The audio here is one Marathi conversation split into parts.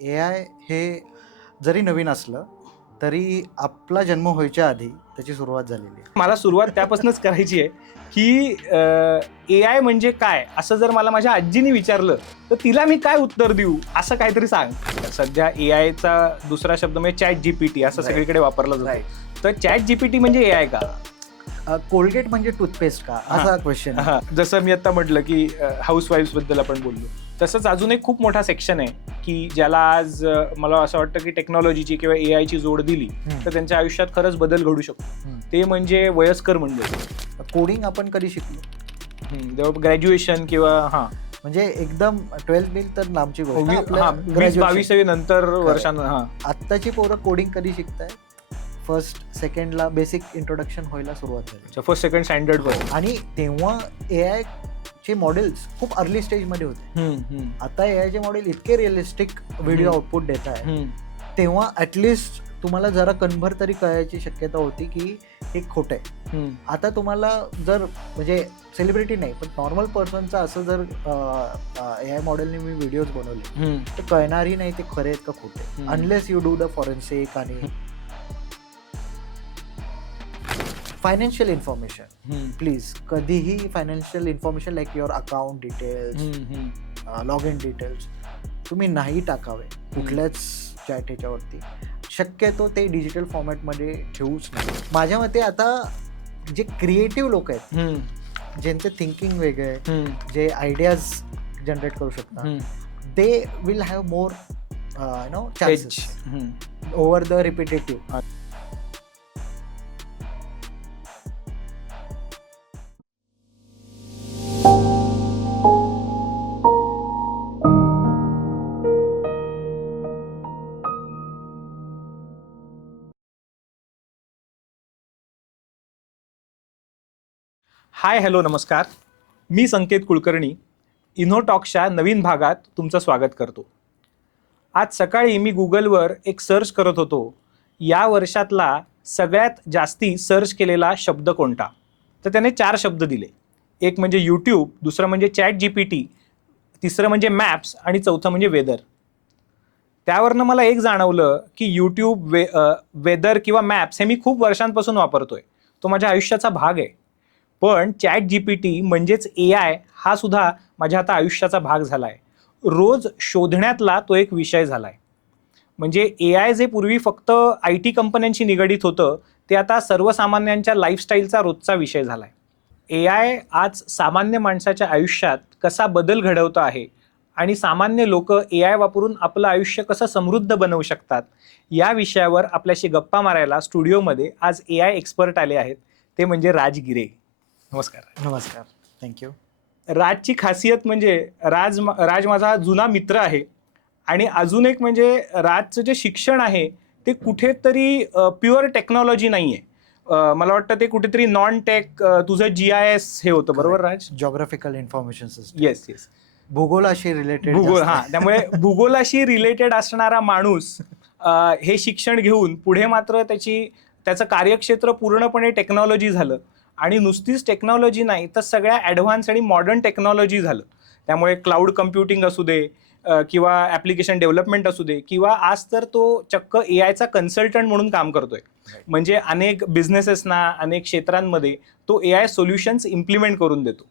ए-आय हे जरी नवीन असलं, तरी आपला जन्म व्हायच्या आधी त्याची सुरुवात झालेली आहे. मला सुरुवात त्यापासूनच करायची आहे की ए-आय म्हणजे काय असं जर मला माझ्या आजीने विचारलं तर तिला मी काय उत्तर देऊ असं काहीतरी सांग. सध्या ए-आयचा दुसरा शब्द म्हणजे चॅट जीपीटी असं Right. सगळीकडे वापरला जातो. Right. तर चॅट जीपीटी म्हणजे ए-आय का? कोलगेट म्हणजे टूथपेस्ट का असा क्वेश्चन. हा, जसं मी आता म्हटलं की हाऊसवाईफ्स बद्दल आपण बोललो, तसंच अजून एक खूप मोठा सेक्शन आहे की ज्याला आज मला असं वाटतं की टेक्नॉलॉजीची किंवा ए-आयची जोड दिली तर त्यांच्या आयुष्यात खरंच बदल घडू शकतो. ते म्हणजे वयस्कर मंडळी. कोडिंग आपण कधी शिकलो? जेव्हा ग्रॅज्युएशन किंवा म्हणजे एकदम 12th बिल तर लांबची गोष्ट. 22 नंतर वर्षांना. आत्ताची पोरं कोडिंग कधी शिकताय? फर्स्ट सेकंडला बेसिक इंट्रोडक्शन व्हायला सुरुवात झाली. फर्स्ट सेकंड स्टँडर्ड वर. आणि तेव्हा ए-आय चे मॉडेल्स खूप अर्ली स्टेजमध्ये होते. आता ए-आयचे मॉडेल इतके रिअलिस्टिक व्हिडिओ आउटपुट देत आहे, तेव्हा ॲटलिस्ट तुम्हाला जरा कन्व्हर तरी कळायची शक्यता होती की हे खोटं आहे. आता तुम्हाला जर म्हणजे सेलिब्रिटी नाही पण नॉर्मल पर्सनचा असं जर ए-आय मॉडेलने मी व्हिडिओज बनवले तर कळणारही नाही ते खरे आहेत का खोटे, unless you do the forensic. आणि फायनान्शियल इन्फॉर्मेशन, प्लीज कधीही financial information like your account details, log in details तुम्ही नाही टाकावे कुठल्याच चॅट ह्याच्यावरती. शक्यतो ते डिजिटल फॉर्मॅटमध्ये ठेवूच नाही. माझ्या मते आता जे क्रिएटिव्ह लोक आहेत, ज्यांचं थिंकिंग वेगळं आहे, जे आयडियाज जनरेट करू शकतात, they will have more chances over the repetitive. High, hello, नमस्कार. मी संकेत कुलकर्णी इनोटॉक्सच्या नवीन भागात तुमचं स्वागत करतो. आज सकाळी मी गुगलवर एक सर्च करत होतो, या वर्षातला सगळ्यात जास्ती सर्च केलेला शब्द कोणता. तर त्याने 4 शब्द दिले. एक म्हणजे यूट्यूब, दुसरं म्हणजे चॅट जीपीटी, तिसरं म्हणजे मॅप्स आणि चौथं म्हणजे वेदर. त्यावरनं मला एक जाणवलं की यूट्यूब, वेदर किंवा मॅप्स हे मी खूप वर्षांपासून वापरतोय, तो माझ्या आयुष्याचा भाग आहे. पण चॅट जीपीटी म्हणजेच ए-आय हा सुद्धा माझ्या आता आयुष्याचा भाग झालाय. रोज शोधण्यातला तो एक विषय झालाय. म्हणजे ए-आय जे पूर्वी फक्त IT कंपन्यांशी निगडीत होतं, ते आता सर्वसामान्यांच्या लाईफस्टाईलचा रोजचा विषय झालाय. ए-आय आज सामान्य माणसाच्या आयुष्यात कसा बदल घडवतो आहे आणि सामान्य लोक ए-आय वापरून आपलं आयुष्य कसं समृद्ध बनवू शकतात, या विषयावर आपल्याशी गप्पा मारायला स्टुडिओमध्ये आज ए-आय एक्सपर्ट आले आहेत. ते म्हणजे राज गिरे. नमस्कार. नमस्कार, थँक्यू. राजची खासियत म्हणजे राज माझा जुना मित्र आहे आणि अजून एक म्हणजे राजचं जे शिक्षण आहे ते कुठेतरी प्युअर टेक्नॉलॉजी नाही आहे. मला वाटतं ते कुठेतरी नॉन टेक, तुझं GIS हे होतं, बरोबर Raj? Geographical information system. Yes. भूगोलाशी रिलेटेड. भूगोल, त्यामुळे भूगोलाशी रिलेटेड असणारा माणूस हे शिक्षण घेऊन पुढे मात्र त्याचं कार्यक्षेत्र पूर्णपणे टेक्नॉलॉजी झालं. आणि नुसतीच टेक्नॉलॉजी नाही तर सगळ्या ॲडव्हान्स आणि मॉडर्न टेक्नॉलॉजी झालं. त्यामुळे क्लाउड कम्प्युटिंग असू दे किंवा ॲप्लिकेशन डेव्हलपमेंट असू दे, किंवा आज तर तो चक्क ए-आयचा कन्सल्टंट म्हणून काम करतोय. म्हणजे अनेक बिझनेसेसना, अनेक क्षेत्रांमध्ये तो ए-आय सोल्युशन्स इम्प्लिमेंट करून देतो.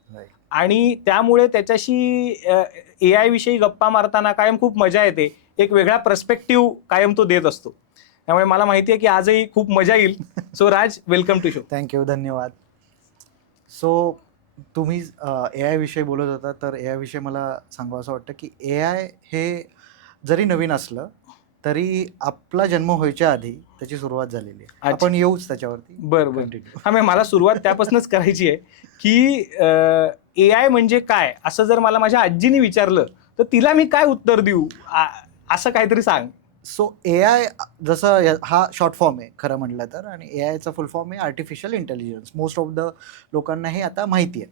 आणि त्यामुळे त्याच्याशी ए-आय विषयी गप्पा मारताना कायम खूप मजा येते. एक वेगळा पर्स्पेक्टिव्ह कायम तो देत असतो. त्यामुळे मला माहिती आहे की आजही खूप मजा येईल. So Raj, welcome to show. Thank you, धन्यवाद. सो तुम्ही ए-आय विषयी बोलत होता, तर ए-आय विषयी मला सांगावं असं वाटतं की ए-आय हे जरी नवीन असलं तरी आपला जन्म व्हायच्या आधी त्याची सुरुवात झालेली आहे. आपण येऊच त्याच्यावरती. बरं. मला सुरुवात त्यापासूनच करायची आहे की ए-आय म्हणजे काय असं जर मला माझ्या आजीने विचारलं तर तिला मी काय उत्तर देऊ असं काहीतरी सांग. सो ए-आय जसं हा शॉर्ट फॉर्म आहे खरं म्हटलं तर, आणि ए-आयचा फुल फॉर्म आहे artificial intelligence. Most of the लोकांना हे आता माहिती आहे.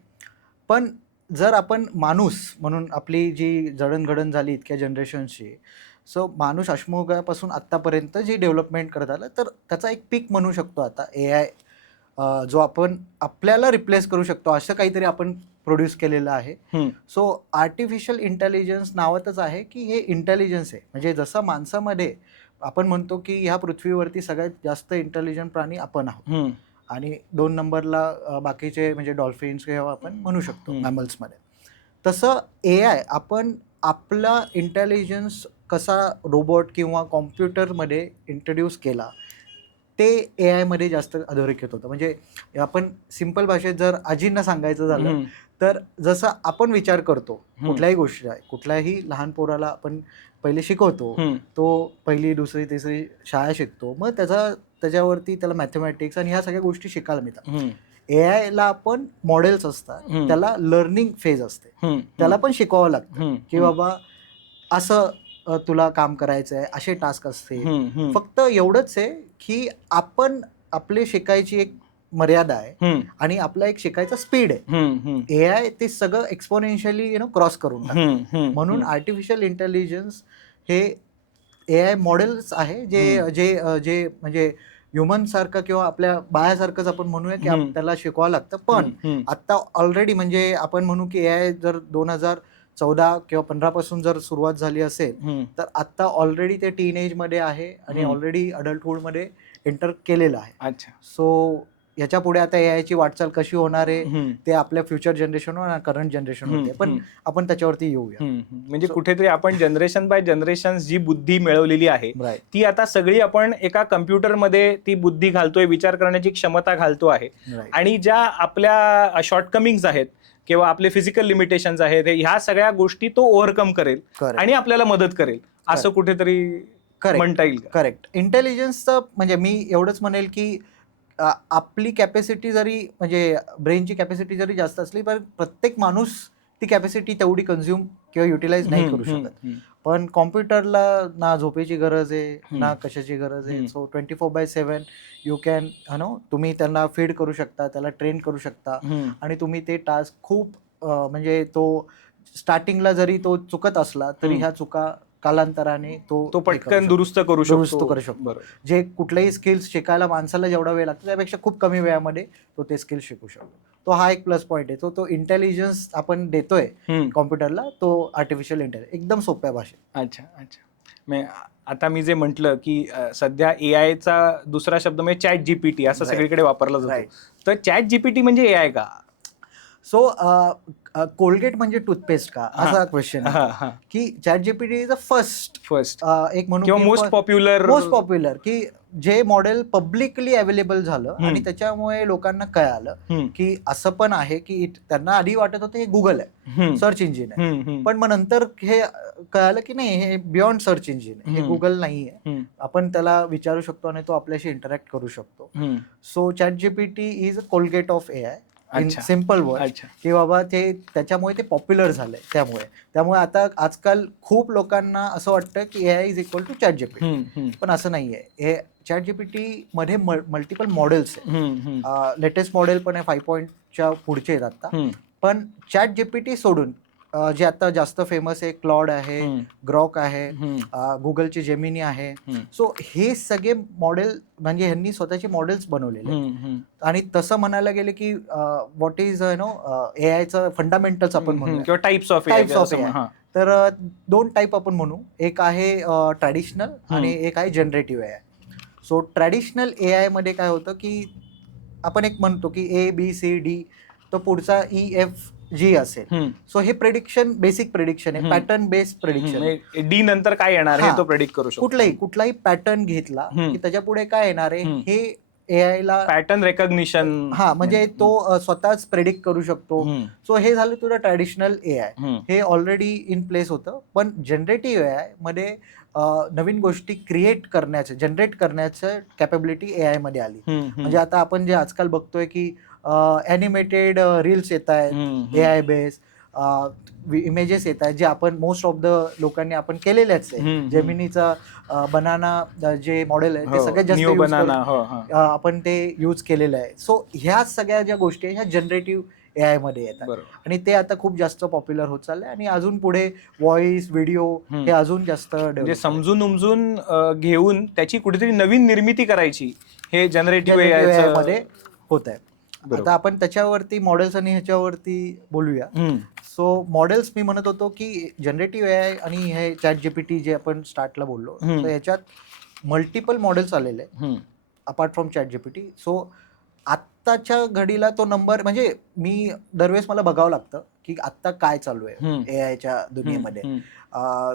पण जर आपण माणूस म्हणून आपली जी जडणघडण झाली इतक्या जनरेशन्सची, सो माणूस अश्मयुगापासून आत्तापर्यंत जी डेव्हलपमेंट करत आलं, तर त्याचा एक पीक म्हणू शकतो आता ए-आय जो आपण आपल्याला रिप्लेस करू शकतो असं काहीतरी आपण प्रोड्यूस केलेलं आहे. सो आर्टिफिशियल इंटेलिजन्स नावातच आहे की हे इंटेलिजन्स आहे. म्हणजे जसं माणसामध्ये आपण म्हणतो की ह्या पृथ्वीवरती सगळ्यात जास्त इंटेलिजंट प्राणी आपण आहोत आणि 2 नंबरला बाकीचे म्हणजे डॉल्फिन्स किंवा आपण म्हणू शकतो मॅमल्समध्ये. तसं AI आपण आपला इंटेलिजन्स कसा रोबोट किंवा कॉम्प्युटरमध्ये इंट्रोड्यूस केला ते AI मध्ये जास्त अधोरेखित होतं. म्हणजे आपण सिंपल भाषेत जर आजींना सांगायचं झालं तर जसं आपण विचार करतो कुठल्याही गोष्टी आहे, कुठल्याही लहान पोराला आपण पहिले शिकवतो, तो पहिली दुसरी तिसरी शाळा शिकतो, मग त्याच्यावरती त्याला मॅथमॅटिक्स आणि ह्या सगळ्या गोष्टी शिकायला मिळतात. AI ला आपण मॉडेल्स असतात, त्याला लर्निंग फेज असते, त्याला पण शिकवावं लागतं की बाबा असं तुला काम करायचं आहे, असे टास्क असते. फक्त एवढंच आहे की आपण आपले शिकायची एक मर्यादा आहे आणि आपला एक शिकायचा स्पीड आहे. AI ते सगळं एक्सपोनेन्शियली क्रॉस करून टाकतं. म्हणून आर्टिफिशियल इंटेलिजन्स हे AI मॉडेल्स आहे जे जे जे म्हणजे ह्युमन सारखं किंवा आपल्या बाळासारखंच आपण म्हणूया की त्याला शिकवावं लागतं. पण आता ऑलरेडी म्हणजे आपण म्हणू की AI जर 2014 किंवा 15 पासून जर सुरुवात झाली असेल तर आता ऑलरेडी ते टीनेज मध्ये आहे आणि ऑलरेडी अडल्टहुड मध्ये एंटर केलेलं आहे. अच्छा. सो याच्या पुढे आता AI ची वाटचाल कशी होणार आहे ते आपल्या फ्युचर जनरेशनवर आणि करंट जनरेशन होते, पण आपण त्याच्यावरती येऊया. म्हणजे कुठेतरी आपण जनरेशन बाय जनरेशन जी बुद्धी मिळवलेली आहे ती आता सगळी आपण एका कम्प्युटरमध्ये ती बुद्धी घालतोय, विचार करण्याची क्षमता घालतो आहे आणि ज्या आपल्या शॉर्टकमिंग्स आहेत किंवा आपले फिजिकल लिमिटेशन्स आहेत ह्या सगळ्या गोष्टी तो ओव्हरकम करेल आणि आपल्याला मदत करेल असं कुठेतरी म्हणता येईल. करेक्ट. इंटेलिजन्सचं म्हणजे मी एवढंच म्हणेल की आपली कॅपॅसिटी जरी म्हणजे ब्रेनची कॅपॅसिटी जरी जास्त असली पण प्रत्येक माणूस ती कॅपॅसिटी तेवढी कन्झ्युम किंवा युटिलाइज नाही करू शकत. पण कॉम्प्युटरला ना झोपेची गरज आहे ना कशाची गरज आहे. सो 24/7 यू कॅन तुम्ही त्यांना फीड करू शकता, त्याला ट्रेन करू शकता आणि तुम्ही ते टास्क खूप म्हणजे तो स्टार्टिंगला जरी तो चुकत असला तरी ह्या चुका कालांतराने तो पटकन दुरुस्त करू शकतो. जे कुठलेही स्किल्स शिकायला माणसाला जेवढा वेळ लागतो त्यापेक्षा खूप कमी वेळामध्ये तो ते स्किल्स शिकू शकतो. तो हा एक प्लस पॉईंट आहे. तो इंटेलिजन्स आपण देतोय कॉम्प्युटरला तो आर्टिफिशियल इंटेलिजन्स एकदम सोप्या भाषेत. अच्छा. आता मी जे म्हटलं की सध्या AI चा दुसरा शब्द म्हणजे चॅट GPT असं सगळीकडे वापरला जातो. तर चॅट GPT म्हणजे AI का? सो कोलगेट म्हणजे टूथपेस्ट का असा क्वेश्चन की chat GPT is the first एक म्हणून मोस्ट पॉप्युलर की जे मॉडेल पब्लिकली अवेलेबल झालं आणि त्याच्यामुळे लोकांना कळालं की असं पण आहे की त्यांना आधी वाटत होतं हे गुगल आहे, सर्च इंजिन आहे, पण मग नंतर हे कळालं की नाही हे बियॉन्ड सर्च इंजिन आहे, हे गुगल नाही आहे. आपण त्याला विचारू शकतो आणि तो आपल्याशी इंटरॅक्ट करू शकतो. So chat GPT is a Colgate of AI in simple word की बाबा ते त्याच्यामुळे ते पॉप्युलर झालंय. त्यामुळे आता आजकाल खूप लोकांना असं वाटतं की AI is equal to chat GPT, पण असं नाहीये. हे चॅट GPT मध्ये मल्टिपल मॉडेल्स आहेत. लेटेस्ट मॉडेल पण आहे 5.0च्या पुढचे आहेत आता. पण चॅट GPT सोडून जे आता जास्त फेमस आहे क्लॉड आहे, ग्रॉक आहे, गुगलचे जेमिनी आहे. सो हे सगळे मॉडेल म्हणजे ह्यांनी स्वतःचे मॉडेल्स बनवलेले आणि तसं म्हणायला गेले की व्हॉट इज AIचं फंडामेंटल्स आपण म्हणू किंवा टाइप्स ऑफ AI. तर 2 टाईप आपण म्हणू, एक आहे ट्रॅडिशनल आणि एक आहे generative AI. So traditional AI मध्ये काय होतं की आपण एक म्हणतो की ABCD तो पुढचा EFG असेल. सो हे प्रेडिक्शन बेसिक प्रेडिक्शन आहे, पॅटर्न बेस्ड प्रेडिक्शन. डी नंतर काय येणार हे तो प्रेडिक्ट करू शकतो. कुठलाही पॅटर्न घेतला की त्याच्या पुढे काय येणार आहे हे AI ला पॅटर्न रेकॉग्निशन म्हणजे तो स्वतःच प्रेडिक्ट करू शकतो. सो हे झालं तुझं ट्रॅडिशनल AI, हे ऑलरेडी इन प्लेस होतं. पण जनरेटिव्ह AI मध्ये नवीन गोष्टी जनरेट करण्याचं कॅपेबिलिटी AI मध्ये आली. म्हणजे आता आपण जे आजकाल बघतोय की ॲनिमेटेड रील्स येत आहेत AI बेस, इमेजेस येत आहेत जे आपण मोस्ट ऑफ द लोकांनी आपण केलेल्याच आहे. जेमिनीचा बनाना जे मॉडेल आहे ते सगळ्यात जास्त आपण ते यूज केलेलं आहे. सो ह्या सगळ्या ज्या गोष्टी ह्या जनरेटिव्ह AI मध्ये येतात आणि ते आता खूप जास्त पॉप्युलर होत चाललंय आणि अजून पुढे व्हॉइस व्हिडिओ हे अजून जास्त समजून उमजून घेऊन त्याची कुठेतरी नवीन निर्मिती करायची हे जनरेटिव्ह AI मध्ये होत आहे. आता आपण त्याच्यावरती मॉडेल्स आणि ह्याच्यावरती बोलूया. सो मॉडेल्स मी म्हणत होतो की जनरेटिव्ह AI आणि हे ChatGPT जे आपण स्टार्टला बोललो, तर याच्यात मल्टिपल मॉडेल्स आलेले अपार्ट फ्रॉम ChatGPT. सो आत्ताच्या घडीला तो नंबर म्हणजे मी दरवेळेस मला बघावं लागतं की आत्ता काय चालू आहे AIच्या दुनियेमध्ये.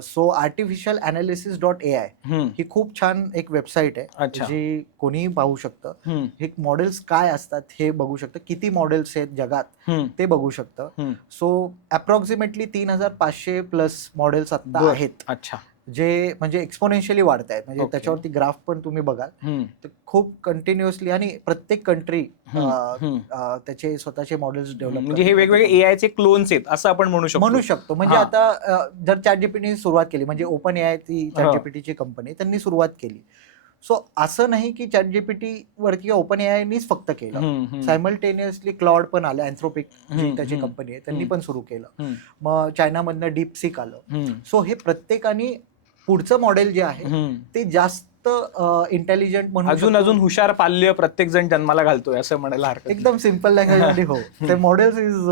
सो artificialanalysis.ai ही खूप छान एक वेबसाईट आहे जी कोणीही पाहू शकतं. हे मॉडेल्स काय असतात हे बघू शकतं, किती मॉडेल्स आहेत जगात ते बघू शकतं. सो अप्रॉक्सिमेटली 3500 प्लस मॉडेल्स आता आहेत. अच्छा. जे म्हणजे एक्सपोनेन्शियली वाढत आहेत. म्हणजे त्याच्यावरती ग्राफ पण तुम्ही बघाल तर खूप कंटिन्युअसली आणि प्रत्येक कंट्री त्याचे स्वतःचे मॉडेल्स डेव्हलप. म्हणजे हे वेगवेगळे AI चे क्लोन्स आहेत असं आपण म्हणू शकतो. म्हणजे आता जर ChatGPT सुरुवात केली, म्हणजे ओपन AI ती ChatGPT ची कंपनी, त्यांनी सुरुवात केली. सो असं नाही की ChatGPT वरती किंवा ओपन AI नीच फक्त केलं. सायमल्टेनियसली क्लॉड पण आलं, अँथ्रोपिक जी त्याची कंपनी आहे त्यांनी पण सुरू केलं. मग चायनामधनं डीपसीक आलं. सो हे प्रत्येकाने पुढचं मॉडेल जे आहे ते जास्त इंटेलिजंट म्हणून अजून हुशार पाल्य प्रत्येक जण जन्माला घालतोय असं म्हणायला हरकत. एकदम सिम्पल लँग्वेज मध्ये हो. ते मॉडेल्स इज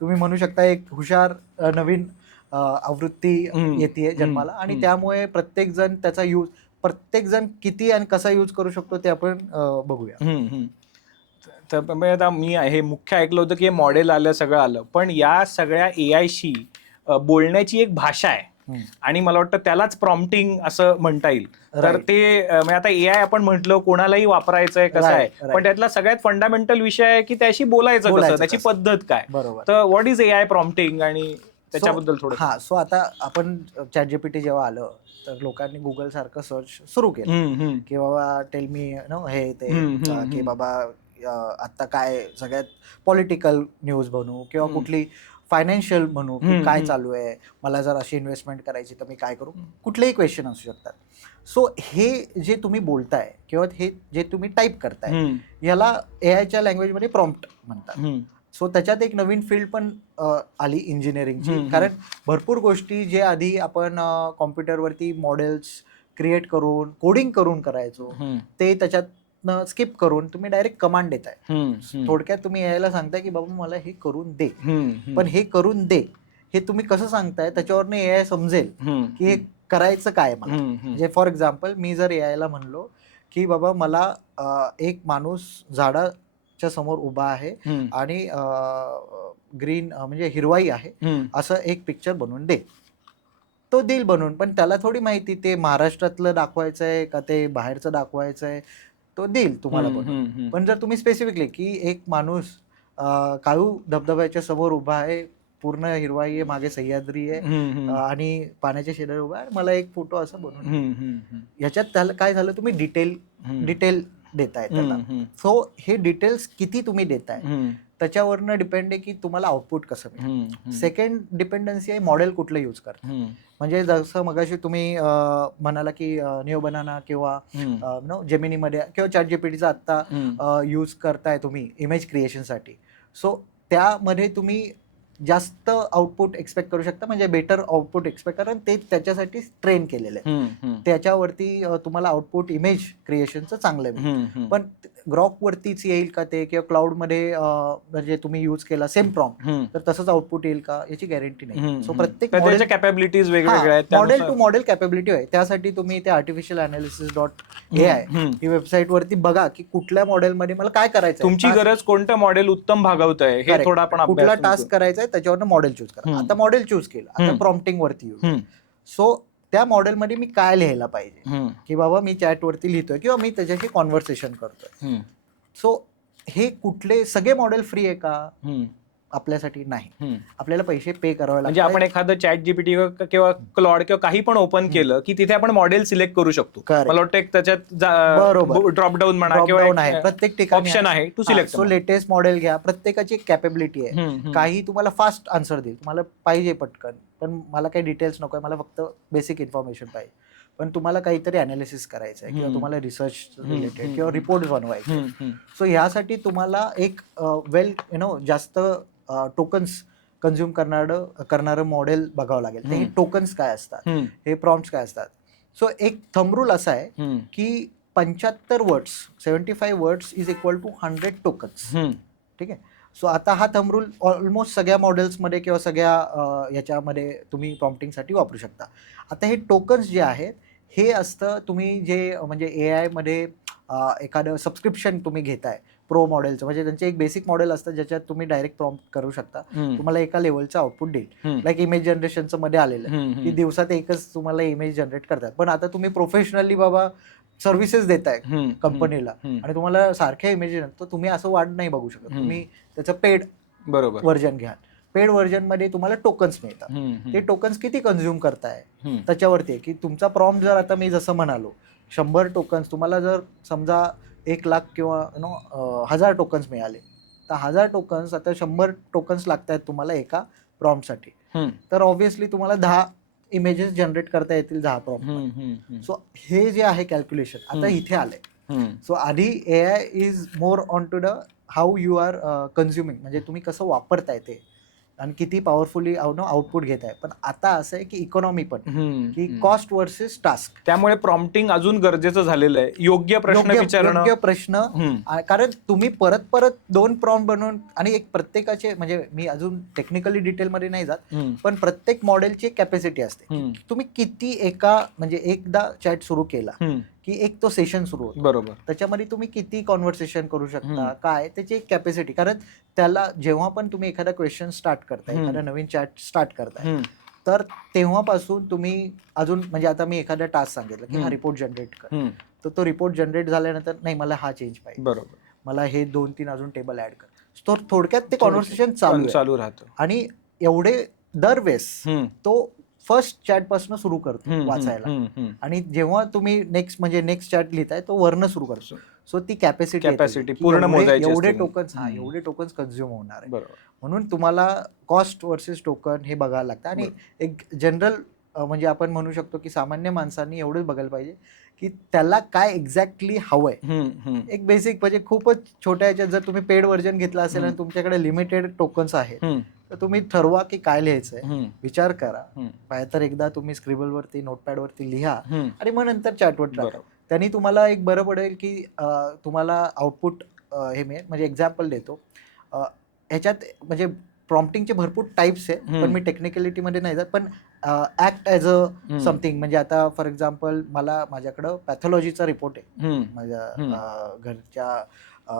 तुम्ही म्हणू शकता एक हुशार नवीन आवृत्ती येते जन्माला, आणि त्यामुळे प्रत्येक जण त्याचा यूज, प्रत्येक जण किती आणि कसा यूज करू शकतो ते आपण बघूया. तर आता मी हे मुख्य ऐकलं होतं की हे मॉडेल आलं, सगळं आलं, पण या सगळ्या AIशी बोलण्याची एक भाषा आहे आणि मला वाटतं त्यालाच प्रॉम्प्टिंग असं म्हणता येईल. तर ते म्हणजे आता AI आपण म्हटलं कोणालाही वापरायचं आहे कसं आहे, पण त्यातला सगळ्यात फंडामेंटल विषय आहे की त्याशी बोलायचं कसं, त्याची पद्धत काय. तर व्हॉट इज AI प्रॉम्प्टिंग आणि त्याच्याबद्दल थोडं. सो आता आपण ChatGPT जेव्हा आलं तर लोकांनी गुगल सारखं सर्च सुरू केलं की बाबा टेल मी हे ते की बाबा आता काय सगळ्यात पॉलिटिकल न्यूज बनवू किंवा कुठली फायनान्शियल म्हणू की काय चालू आहे, मला जर अशी इन्व्हेस्टमेंट करायची तर मी काय करू, कुठलेही क्वेश्चन असू शकतात. सो हे जे तुम्ही बोलताय किंवा हे जे तुम्ही टाईप करताय याला AIच्या लँग्वेजमध्ये प्रॉम्प्ट म्हणतात. सो त्याच्यात एक नवीन फील्ड पण आली इंजिनिअरिंगची, कारण भरपूर गोष्टी जे आधी आपण कॉम्प्युटरवरती मॉडेल्स क्रिएट करून कोडिंग करून करायचो ते त्याच्यात स्किप करून तुम्ही डायरेक्ट कमांड देताय. थोडक्यात तुम्ही यायला सांगताय की बाबा मला हे करून दे, पण हे करून दे हे तुम्ही कसं सांगताय त्याच्यावरनं AI समजेल की हे करायचं काय मला. म्हणजे फॉर एक्झाम्पल मी जर AI ला म्हणलो की बाबा मला एक माणूस झाडाच्या समोर उभा आहे आणि ग्रीन म्हणजे हिरवाई आहे असं एक पिक्चर बनवून दे, तो देईल बनवून. पण त्याला थोडी माहिती ते महाराष्ट्रातलं दाखवायचं आहे का ते बाहेरचं दाखवायचं आहे, तो देईल तुम्हाला बनवून. पण जर तुम्ही स्पेसिफिकली की एक माणूस काळू धबधब्याच्या समोर उभा आहे, पूर्ण हिरवाई आहे, मागे सह्याद्री आहे आणि पाण्याच्या शेजारी उभा आहे, मला एक फोटो असं बनवून, याच्यात त्याला काय झालं, तुम्ही डिटेल देताय त्याला. सो हे डिटेल्स किती तुम्ही देताय त्याच्यावरनं डिपेंड आहे की तुम्हाला आउटपुट कसं मिळेल. सेकंड डिपेंडन्सी आहे मॉडेल कुठलं यूज करतात. म्हणजे जसं मगाशी तुम्ही म्हणाला की निओ बनाना किंवा जेमिनीमध्ये किंवा ChatGPTचा आत्ता यूज करताय तुम्ही इमेज क्रिएशनसाठी. सो त्यामध्ये तुम्ही जास्त आउटपुट एक्सपेक्ट करू शकता, म्हणजे बेटर आउटपुट एक्सपेक्ट करा. ते त्याच्यासाठी ट्रेन केलेलं आहे, त्याच्यावरती तुम्हाला आउटपुट इमेज क्रिएशनचं चांगलं मिळेल. पण ग्रॉक वरतीच येईल का ते, किंवा क्लाउडमध्ये म्हणजे तुम्ही यूज केला सेम प्रॉम्प्ट तर तसंच आउटपुट येईल का याची गॅरंटी नाही. सो प्रत्येक कॅपॅबिलिटीज वेगवेगळ्या आहेत, मॉडेल टू मॉडेल कॅपॅबिलिटी आहे. त्यासाठी तुम्ही ते artificialanalysis.ai ही वेबसाईट वरती बघा की कुठल्या मॉडेलमध्ये मला काय करायचं, तुमची गरज कोणतं मॉडेल उत्तम भागवत आहे हे थोडा आपण कुठला टास्क करायचा आहे त्याच्यावरनं मॉडेल चूज करा. आता मॉडेल चूज केलं, आता प्रॉम्प्टिंग वरती यूज. सो त्या मॉडेलमध्ये मी काय लिहायला पाहिजे की बाबा मी चॅट वरती लिहितोय किंवा मी त्याच्याशी कॉन्व्हर्सेशन करतोय. सो हे कुठले सगळे मॉडेल फ्री आहे का, आपल्यासाठी नाही, आपल्याला पैसे पे करावे लागतात. म्हणजे आपण एखादं ChatGPT किंवा क्लॉड किंवा काही पण ओपन केलं की तिथे आपण मॉडेल सिलेक्ट करू शकतो. मला वाटतं त्याच्यात ड्रॉप डाऊन म्हणा किंवा प्रत्येक ठिकाणी ऑप्शन आहे to select. So latest model घ्या, प्रत्येकाची एक कॅपेबिलिटी आहे. काही तुम्हाला फास्ट आन्सर देईल, तुम्हाला पाहिजे पटकन, पण मला काही डिटेल्स नकोय, मला फक्त बेसिक इन्फॉर्मेशन पाहिजे. पण तुम्हाला काहीतरी अनालिसिस करायचं आहे किंवा तुम्हाला रिसर्च रिलेटेड किंवा रिपोर्ट बनवायचे, सो ह्यासाठी तुम्हाला एक जास्त टोकन्स कन्झ्युम करणारं मॉडेल बघावं लागेल. हे टोकन्स काय असतात, हे प्रॉम्प्ट्स काय असतात. सो एक थंब रूल असा आहे की 75 words 75 words is equal to 100 tokens. ठीक आहे. सो आता हा थंब रूल ऑलमोस्ट सगळ्या मॉडेल्समध्ये किंवा सगळ्या याच्यामध्ये तुम्ही प्रॉम्प्टिंगसाठी वापरू शकता. आता हे टोकन्स जे आहेत हे असतं तुम्ही जे म्हणजे AI मध्ये एखादं सबस्क्रिप्शन तुम्ही घेताय प्रो मॉडेलचं, म्हणजे त्यांचे एक बेसिक मॉडेल असतं ज्याच्यात तुम्ही डायरेक्ट प्रॉम्प्ट करू शकता, तुम्हाला एका लेवलचं आउटपुट देईल. लाईक इमेज जनरेशनचं मध्ये आलेलं की दिवसात एकच तुम्हाला इमेज जनरेट करतात. पण आता तुम्ही प्रोफेशनली बाबा सर्व्हिसेस देताय कंपनीला आणि तुम्हाला सारख्या इमेजेस, तर तुम्ही असं वाट नाही बघू शकत. तुम्ही त्याचं पेड व्हर्जन घ्याल. पेड व्हर्जन मध्ये तुम्हाला टोकन्स मिळतात. ते टोकन्स किती कन्झ्युम करताय त्याच्यावरती आहे की तुमचा प्रॉम्प्ट जर आता मी जसं म्हणालो 100 टोकन्स, तुम्हाला जर समजा 1,00,000 किंवा 1,000 टोकन्स मिळाले, तर 1,000 टोकन्स, आता 100 टोकन्स लागत आहेत तुम्हाला एका प्रॉम्प्टसाठी, तर ऑब्व्हियसली तुम्हाला 10 इमेजेस जनरेट करता येतील 10 प्रॉम्प्ट. सो हे जे आहे कॅल्क्युलेशन आता इथे आलंय. सो आधी AI is more on to the how you are consuming, म्हणजे तुम्ही कसं वापरताय ते आणि किती पॉवरफुली आउटपुट घेत आहे. पण आता असं आहे की इकॉनॉमी पण, की कॉस्ट वर्सेस टास्क. त्यामुळे प्रॉम्प्टिंग अजून गरजेचं झालेलं आहे. योग्य प्रश्न, कारण तुम्ही परत परत 2 प्रॉम्प्ट बनवून आणि एक प्रत्येकाचे, म्हणजे मी अजून टेक्निकली डिटेलमध्ये नाही जात, पण प्रत्येक मॉडेलची कॅपॅसिटी असते. तुम्ही किती म्हणजे एकदा चॅट सुरू केला की एक तो सेशन सुरू होतो, बरोबर, त्याच्यामध्ये तुम्ही किती कॉन्व्हर्सेशन करू शकता, काय त्याची एक कॅपॅसिटी. कारण त्याला जेव्हा पण तुम्ही एखादा क्वेश्चन स्टार्ट करताय, एखादा नवीन चॅट स्टार्ट करताय, तर तेव्हापासून तुम्ही अजून, म्हणजे आता मी एखादा टास्क सांगितलं की हा रिपोर्ट जनरेट कर, तर तो रिपोर्ट जनरेट झाल्यानंतर नाही मला हा चेंज पाहिजे, बरोबर, मला हे 2-3 अजून टेबल ऍड कर. तो थोडक्यात ते कॉन्व्हर्सेशन चालू राहतं. आणि एवढे दरवेळेस तो फर्स्ट चॅट पासून सुरू करतो वाचायला, आणि जेव्हा तुम्ही नेक्स्ट चॅट लिहिताय तो वरनं सुरू करतो. सो ती कॅपॅसिटी पूर्ण मोजायची, एवढे टोकन्स कन्झ्युम होणार आहे. म्हणून तुम्हाला कॉस्ट वर्सेस टोकन हे बघायला लागतं. आणि एक जनरल म्हणजे आपण म्हणू शकतो की सामान्य माणसांनी एवढंच बघायला पाहिजे की त्याला काय एक्झॅक्टली हवंय. एक बेसिक, म्हणजे खूपच छोट्या ह्याच्यात जर तुम्ही पेड व्हर्जन घेतला असेल आणि तुमच्याकडे लिमिटेड टोकन्स आहेत, तर तुम्ही ठरवा की काय लिहायचंय, विचार करा. तर एकदा तुम्ही स्क्रिबल वरती, नोटपॅड वरती लिहा आणि मग नंतर चॅटवर टाका. त्यांनी तुम्हाला एक बरं पडेल की तुम्हाला आउटपुट हे मिळेल. म्हणजे एक्झाम्पल देतो, ह्याच्यात म्हणजे प्रॉम्प्टिंगचे भरपूर टाइप्स आहे, पण मी टेक्निकलिटी मध्ये नाही जात. पण ऍक्ट ॲज अ समथिंग, म्हणजे आता फॉर एक्झाम्पल माझ्याकडं पॅथॉलॉजीचा रिपोर्ट आहे, माझ्या घरच्या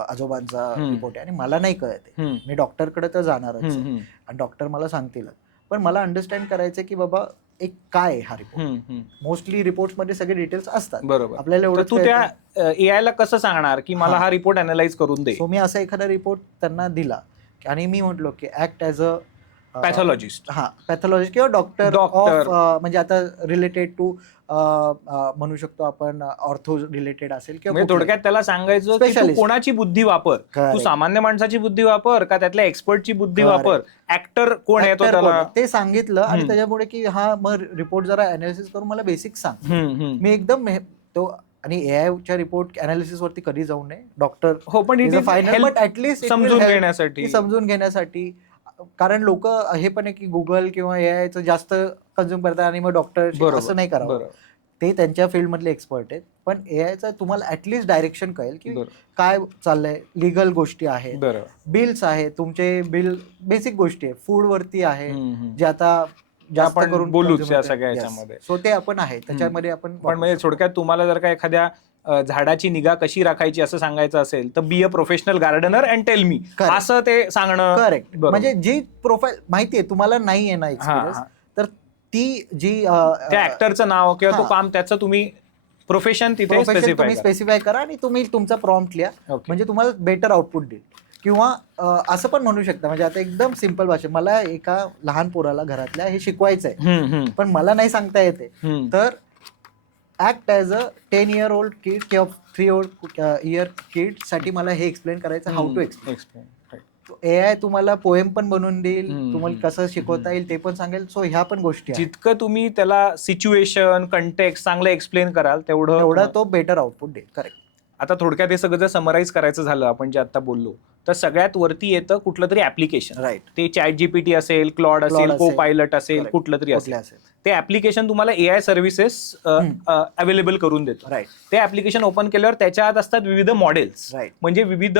आजोबांचा रिपोर्ट आहे आणि मला नाही कळत आहे, मी डॉक्टरकडे तर जाणारच आणि डॉक्टर मला सांगतील, पण मला अंडरस्टँड करायचं की बाबा एक काय हा रिपोर्ट. मोस्टली रिपोर्ट्स मध्ये सगळे डिटेल्स असतात, बरोबर, आपल्याला एवढं. तू त्या AI ला कसं सांगणार की मला हा रिपोर्ट अनालाइज करून दे? सो मी असा एखादा रिपोर्ट त्यांना दिला आणि मी म्हटलो की ऍक्ट ॲज अ पॅथॉलॉजिस्ट, पॅथॉलॉजिस्ट किंवा डॉक्टर ऑफ, म्हणजे आता रिलेटेड टू म्हणू शकतो आपण ऑर्थो रिलेटेड असेल किंवा थोडक्यात त्याला सांगायचं की तू कोणाची बुद्धी वापर, तू सामान्य माणसाची बुद्धी वापर का त्यातल्या एक्सपर्टची बुद्धी वापर, ऍक्टर कोण आहे तो त्याला ते सांगितलं. आणि त्याच्यामुळे की हा मग रिपोर्ट जरा अनालिसिस करून मला बेसिक सांग. मी एकदम तो, आणि AI च्या रिपोर्ट अनालिसिस वरती कधी जाऊ नये डॉक्टर, हो, पण फायनल, बट ऍटलीस्ट समजून घेण्यासाठी. कारण लोक हे पण आहे की गुगल किंवा AI जास्त कन्झ्युम करतात आणि मग डॉक्टर असं नाही करावं. ते त्यांच्या फील्ड मधले एक्सपर्ट आहेत, पण AI तुम्हाला ऍटलीस्ट डायरेक्शन कळेल की काय चाललंय. लिगल गोष्टी आहेत, बिल्स आहेत, तुमचे बिल बेसिक गोष्टी आहे, फूड वरती आहे, जे आता जास्त करून बोलूच या सगळ्या याच्यामध्ये. सो ते आपण आहे त्याच्यामध्ये आपण. पण म्हणजे थोडक्यात तुम्हाला जर का एखाद्या झाडाची निगा कशी राखायची असं सांगायचं असेल तर be a professional gardener and tell me, असं ते सांगणं करेक्ट. म्हणजे जी प्रोफाईल माहितीये तुम्हाला नाही आहे ना एक्सपिरियन्स, तर ती जी त्या ऍक्टरचं नाव किंवा तो काम त्याचं तुम्ही प्रोफेशन तिथे स्पेसिफाय करा आणि तुम्ही तुमचा प्रॉम्प्ट लिहा, म्हणजे तुम्हाला बेटर आउटपुट देईल. किंवा असं पण म्हणू शकता, म्हणजे आता एकदम सिंपल भाषा, मला एका लहान पोराला घरातल्या हे शिकवायचंय पण मला नाही सांगता येते, तर ऍक्ट ॲज अ 10-year-old किड किंवा 3-year किड साठी मला हे एक्सप्लेन करायचं, हाऊ टू एक्सप्लेन. AI तुम्हाला पोएम पण बनवून देईल, तुम्हाला कसं शिकवता येईल ते पण सांगेल. सो ह्या पण गोष्टी जितकं तुम्ही त्याला सिच्युएशन कंटेक्स्ट चांगलं एक्सप्लेन कराल तेवढं तो बेटर आउटपुट देईल. करेक्ट. आता थोडक्यात हे सगळं जर समराईज करायचं झालं आपण जे आता बोललो, तर सगळ्यात वरती येतं कुठलं तरी ऍप्लिकेशन, राईट. ते ChatGPT असेल, क्लॉड असेल, को पायलट असेल, कुठलं तरी असेल. ते ऍप्लिकेशन तुम्हाला AI सर्व्हिसेस अवेलेबल करून देतो. राईट. ते ऍप्लिकेशन ओपन केल्यावर त्याच्या आत असतात विविध मॉडेल्स, राईट. म्हणजे विविध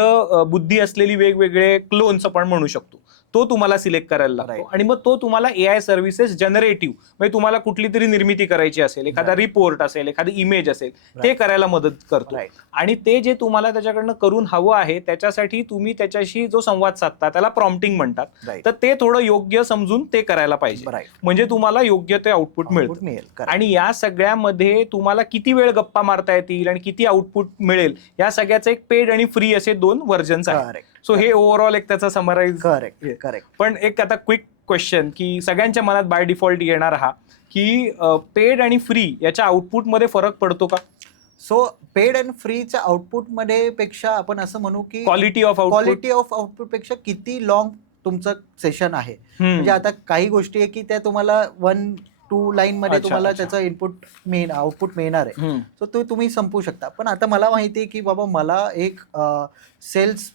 बुद्धी असलेली वेगवेगळे क्लोन्स आपण म्हणू शकतो. तो तुम्हाला सिलेक्ट करायला लागतो Right. आणि मग तो तुम्हाला AI सर्व्हिसेस जनरेटिव्ह, म्हणजे तुम्हाला कुठली तरी निर्मिती करायची असेल, एखादा Right. रिपोर्ट असेल, एखादी इमेज असेल, ते Right. करायला मदत करतो. Right. आणि ते जे तुम्हाला त्याच्याकडनं करून हवं आहे त्याच्यासाठी तुम्ही त्याच्याशी जो संवाद साधता त्याला प्रॉम्प्टिंग म्हणतात. Right. तर ते थोडं योग्य समजून ते करायला पाहिजे, Right. म्हणजे तुम्हाला योग्य ते आउटपुट मिळतं. मिळेल. Correct. आणि या सगळ्यामध्ये तुम्हाला किती वेळ गप्पा मारता येतील आणि किती आउटपुट मिळेल, या सगळ्याचं एक पेड आणि फ्री असे 2 व्हर्जन्स आहेत. Correct. सो हे ओव्हरऑल एक त्याचा समराईज. करेक्ट. करेक्ट. पण एक आता क्विक क्वेश्चन की सगळ्यांच्या मनात बाय डिफॉल्ट येणार हा की पेड आणि फ्री याच्या आउटपुटमध्ये फरक पडतो का? सो पेड अँड फ्रीच्या आउटपुटमध्ये पेक्षा आपण असं म्हणू की quality of output. Quality of output पेक्षा किती लॉंग तुमचं सेशन आहे. म्हणजे आता काही गोष्टी आहे की त्या तुम्हाला 1-2 लाईन मध्ये अच्छा, तुम्हाला अच्छा. त्याचं आउटपुट मिळणार आहे. हम्म. सो तो तुम्ही संपू शकता. पण आता मला माहिती आहे की बाबा मला एक सेल्स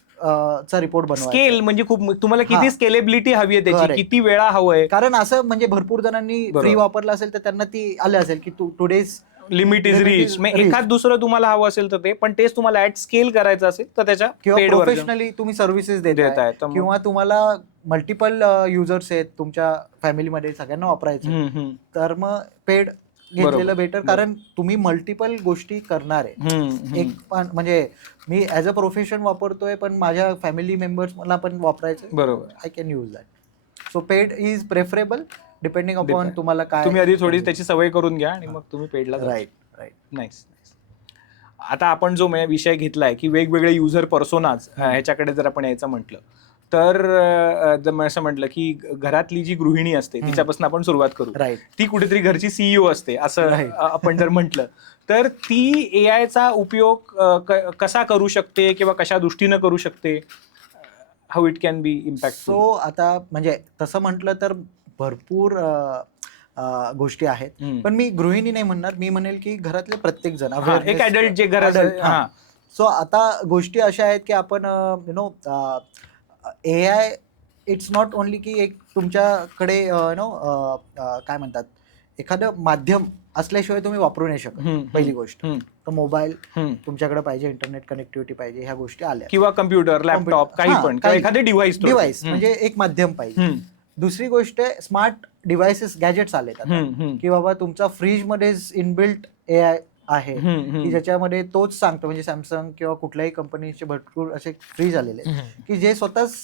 चा रिपोर्ट बनवायचा स्केल आहे. म्हणजे खूप तुम्हाला हा. किती स्केलेबिलिटी हवी आहे त्याची, Correct. किती वेळा हवंय, कारण असं म्हणजे भरपूर जणांनी बरोबर. फ्री वापरलं असेल तर त्यांना ती आलं असेल की today's limit is Limit reach. is म्हणजे reached. एखाद दुसरं तुम्हाला हवं असेल तर ते, पण तेच तुम्हाला ऍट स्केल करायचं असेल तर त्याच्या किंवा paid version प्रोफेशनली तुम्ही सर्व्हिसेस देत देताय आहे. तर मग- किंवा तुम्हाला मल्टिपल युजर्स आहेत तुमच्या फॅमिलीमध्ये सगळ्यांना वापरायचं हम्म, हम्म. तर मग पेड बरोबर. घेतलेलं बेटर. कारण तुम्ही मल्टिपल गोष्टी करणार आहे. हम्म, हम्म. एक पण म्हणजे मी ऍज अ प्रोफेशन वापरतोय पण माझ्या फॅमिली मेंबर्स मला पण वापरायचं, बरोबर. I can use that. So paid is preferable depending upon Depend. तुम्हाला काय. तुम्ही आधी थोडी त्याची सवय करून घ्या आणि मग तुम्ही पेडला जा. राईट. राईट. नाईस. आता आपण जो विषय घेतलाय की वेगवेगळे युजर पर्सोनाज ह्याच्याकडे जर आपण यायचं म्हटलं तर जर मी असं म्हटलं की घरातली जी गृहिणी असते तिच्यापासून आपण सुरुवात करू. राईट. ती कुठेतरी घरची CEO असते असं Right. आपण जर म्हटलं तर ती AI चा उपयोग कसा करू शकते किंवा कशा दृष्टीनं करू शकते, how it can B impact. So आता म्हणजे तसं म्हटलं तर भरपूर गोष्टी आहेत. पण मी गृहिणी नाही म्हणणार, मी म्हणेल की घरातले प्रत्येक जण एक ऍडल्ट जे घरात. सो आता गोष्टी अशा आहेत की आपण AI इट्स नॉट ओनली की एक तुमच्याकडे काय म्हणतात एखादं माध्यम असल्याशिवाय तुम्ही वापरू नाही शकत. पहिली गोष्ट तर मोबाईल तुमच्याकडे पाहिजे, इंटरनेट कनेक्टिव्हिटी पाहिजे, ह्या गोष्टी आल्या किंवा कम्प्युटर, लॅपटॉप, काही पण किंवा एखादे डिव्हाइस. म्हणजे एक माध्यम पाहिजे. दुसरी गोष्ट स्मार्ट डिव्हाइसेस, गॅजेट्स आलेत आता की बाबा तुमचा फ्रीज मध्ये इनबिल्ट AI आहे की ज्याच्यामध्ये तोच सांगतो. म्हणजे सॅमसंग किंवा कुठल्याही कंपनीचे भरपूर असे फ्रीज आलेले आहेत की जे स्वतःच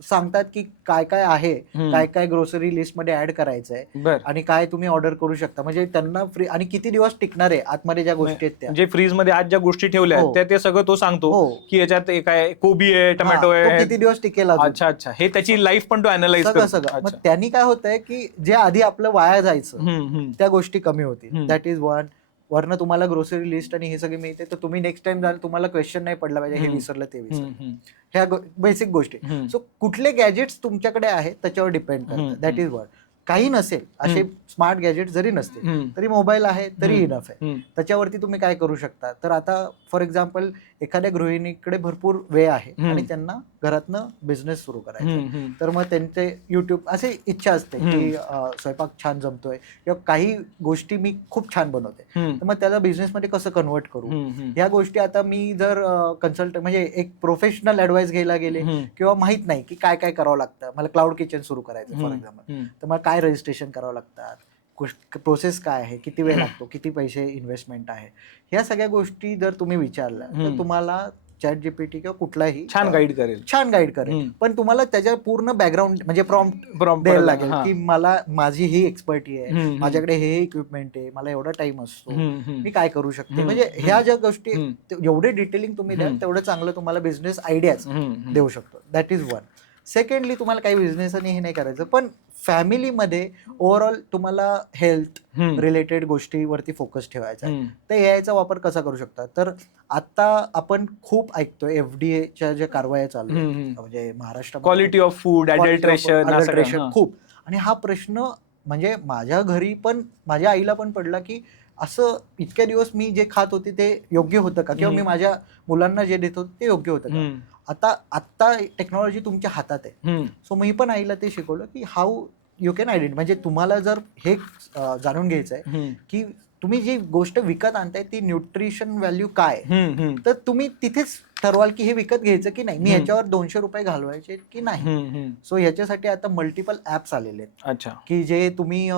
सांगतात की काय काय आहे, काय काय ग्रोसरी लिस्ट मध्ये ऍड करायचंय आणि काय तुम्ही ऑर्डर करू शकता. म्हणजे त्यांना फ्री आणि किती दिवस टिकणार आहे आतमध्ये ज्या गोष्टी आहेत त्या, जे फ्रीज मध्ये आज ज्या गोष्टी ठेवल्या आहेत ते सगळं तो सांगतो की याच्यात काय कोबी आहे, टोमॅटो आहे, किती दिवस टिकेल. अच्छा अच्छा, हे त्याची लाईफ पण तो अनालाइज करतो. सगळं. मग त्यांनी काय होतंय की जे आधी आपलं वाया जायचं त्या गोष्टी कमी होतील. That is one. वरनं तुम्हाला ग्रोसरी लिस्ट आणि हे सगळे मिळते तर तुम्ही नेक्स्ट टाइम जाल तुम्हाला क्वेश्चन नाही पडला पाहिजे हे विसरलं ते विसरलं. ह्या बेसिक गोष्टी. सो कुठले गॅजेट्स तुमच्याकडे आहेत त्याच्यावर डिपेंड करतं. That is one. काही नसेल असे स्मार्ट गॅजेट जरी नसते तरी मोबाईल आहे तरी इनफ आहे. त्याच्यावरती तुम्ही काय करू शकता. तर आता फॉर एक्झाम्पल एखाद्या गृहिणीकडे भरपूर वेळ आहे आणि त्यांना घरातनं बिझनेस सुरू करायचा, तर मग त्यांचे युट्यूब असे इच्छा असते की स्वयंपाक छान जमतोय किंवा काही गोष्टी मी खूप छान बनवते, तर मग त्याला बिझनेसमध्ये कसं कन्वर्ट करू. ह्या गोष्टी आता मी जर कन्सल्ट म्हणजे एक प्रोफेशनल ऍडवाइस घ्यायला गेले किंवा माहित नाही की काय काय करावं लागतं, मला क्लाउड किचन सुरू करायचं फॉर एक्झाम्पल, तर मला काय रजिस्ट्रेशन करावं लागतात, प्रोसेस काय आहे, किती वेळ लागतो, किती पैसे इन्व्हेस्टमेंट आहे, ह्या सगळ्या गोष्टी जर तुम्ही विचारल्या तर तुम्हाला ChatGPT किंवा कुठलाही छान गाईड करेल. पण तुम्हाला त्याच्या पूर्ण बॅकग्राऊंड म्हणजे प्रॉम्प्ट द्यायला लागेल की मला माझी ही एक्सपर्टी आहे, माझ्याकडे हे इक्विपमेंट आहे, मला एवढा टाइम असतो, मी काय करू शकते. म्हणजे ह्या ज्या गोष्टी जेवढे डिटेलिंग तुम्ही द्याल तेवढं चांगलं तुम्हाला बिझनेस आयडियाज देऊ शकतो. That is one. सेकंडली तुम्हाला काही बिझनेस आणि हे नाही करायचं पण फॅमिलीमध्ये ओव्हरऑल तुम्हाला हेल्थ रिलेटेड गोष्टीवरती फोकस ठेवायचा आहे. तर AI चा वापर कसा करू शकता. तर आता आपण खूप ऐकतोय FDAच्या ज्या कारवाया चालू आहेत म्हणजे महाराष्ट्रात क्वालिटी ऑफ फूड, अडल्ट्रेशन खूप. आणि हा प्रश्न म्हणजे माझ्या घरी पण माझ्या आईला पण पडला की असं इतक्या दिवस मी जे खात होते ते योग्य होतं का किंवा मी माझ्या मुलांना जे देत होते ते योग्य होतं का. आता टेक्नॉलॉजी तुमच्या हातात आहे. सो मी पण आईला ते शिकवलं की हाऊ यू कॅन आयडेंटिफाय. म्हणजे तुम्हाला जर हे जाणून घ्यायचं आहे की तुम्ही जी गोष्ट विकत आणताय ती न्यूट्रिशन व्हॅल्यू काय, तर तुम्ही तिथेच ठरवाल की हे विकत घ्यायचं की नाही, मी ह्याच्यावर 200 रुपये घालवायचे की नाही. सो ह्याच्यासाठी आता मल्टिपल ऍप्स आलेले आहेत. अच्छा. की जे तुम्ही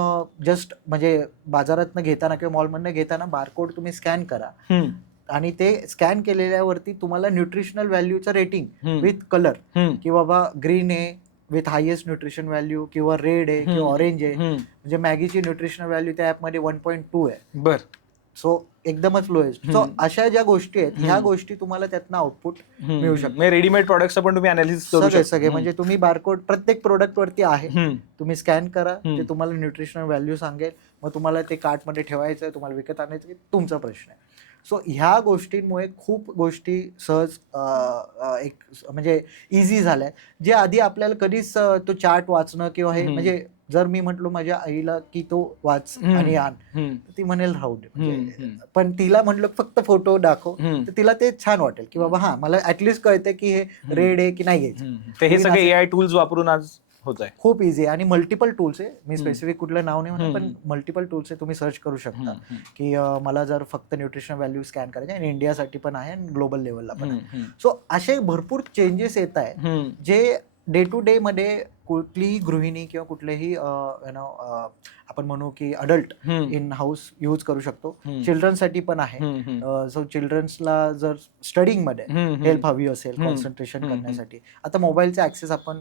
जस्ट म्हणजे बाजारातनं घेताना किंवा मॉलमधनं घेताना बारकोड तुम्ही स्कॅन करा आणि ते स्कॅन केलेल्यावरती तुम्हाला न्यूट्रिशनल व्हॅल्यूचं रेटिंग विथ कलर की बाबा ग्रीन आहे विथ हायेस्ट न्यूट्रिशन व्हॅल्यू किंवा रेड आहे किंवा ऑरेंज आहे. म्हणजे मॅगीची न्यूट्रिशनल व्हॅल्यू त्या ऍपमध्ये 1.2 आहे. बर. सो एकदमच लोएस्ट. सो अशा ज्या गोष्टी आहेत ह्या गोष्टी तुम्हाला त्यातनं आउटपुट मिळू शकतात. रेडीमेड प्रोडक्ट्स पण तुम्ही अनालिसिस करू शकता. सगळे म्हणजे तुम्ही बारकोड प्रत्येक प्रोडक्ट वरती आहे, तुम्ही स्कॅन करा, ते तुम्हाला न्यूट्रिशनल व्हॅल्यू सांगेल. मग तुम्हाला ते कार्टमध्ये ठेवायचं, तुम्हाला विकत आणायचं तुमचा प्रश्न आहे. सो ह्या गोष्टींमुळे खूप गोष्टी सहज एक म्हणजे इझी झाल्या, जे आधी आपल्याला कधीच तो चार्ट वाचणं किंवा हे म्हणजे जर मी म्हटलो माझ्या आईला की तो वाच आणि आण, ती म्हणेल राहू दे. पण तिला म्हटलं फक्त फोटो दाखव, तर तिला ते छान वाटेल की बाबा हा मला ऍटलिस्ट कळते की हे रेड आहे की नाही घ्यायचं. हे सगळे एआय टूल्स वापरून आज होत आहे. खूप इझी आहे आणि मल्टिपल टूल्स आहे. मी स्पेसिफिक कुठलं नाव नाही म्हणत, पण मल्टिपल टूल्स आहे. तुम्ही सर्च करू शकता की मला जर फक्त न्यूट्रिशन व्हॅल्यू स्कॅन करायचे, आणि इंडियासाठी पण आहे आणि ग्लोबल लेवलला पण आहे. सो असे भरपूर चेंजेस येत आहेत जे डे टू डे मध्ये कुठलीही गृहिणी किंवा कुठलेही आपण म्हणू की अडल्ट इन हाऊस यूज करू शकतो. चिल्ड्रनसाठी पण आहे. सो चिल्ड्रन्सला जर स्टडिंग मध्ये हेल्प हवी असेल कॉन्सन्ट्रेशन करण्यासाठी, आता मोबाईलचा ऍक्सेस आपण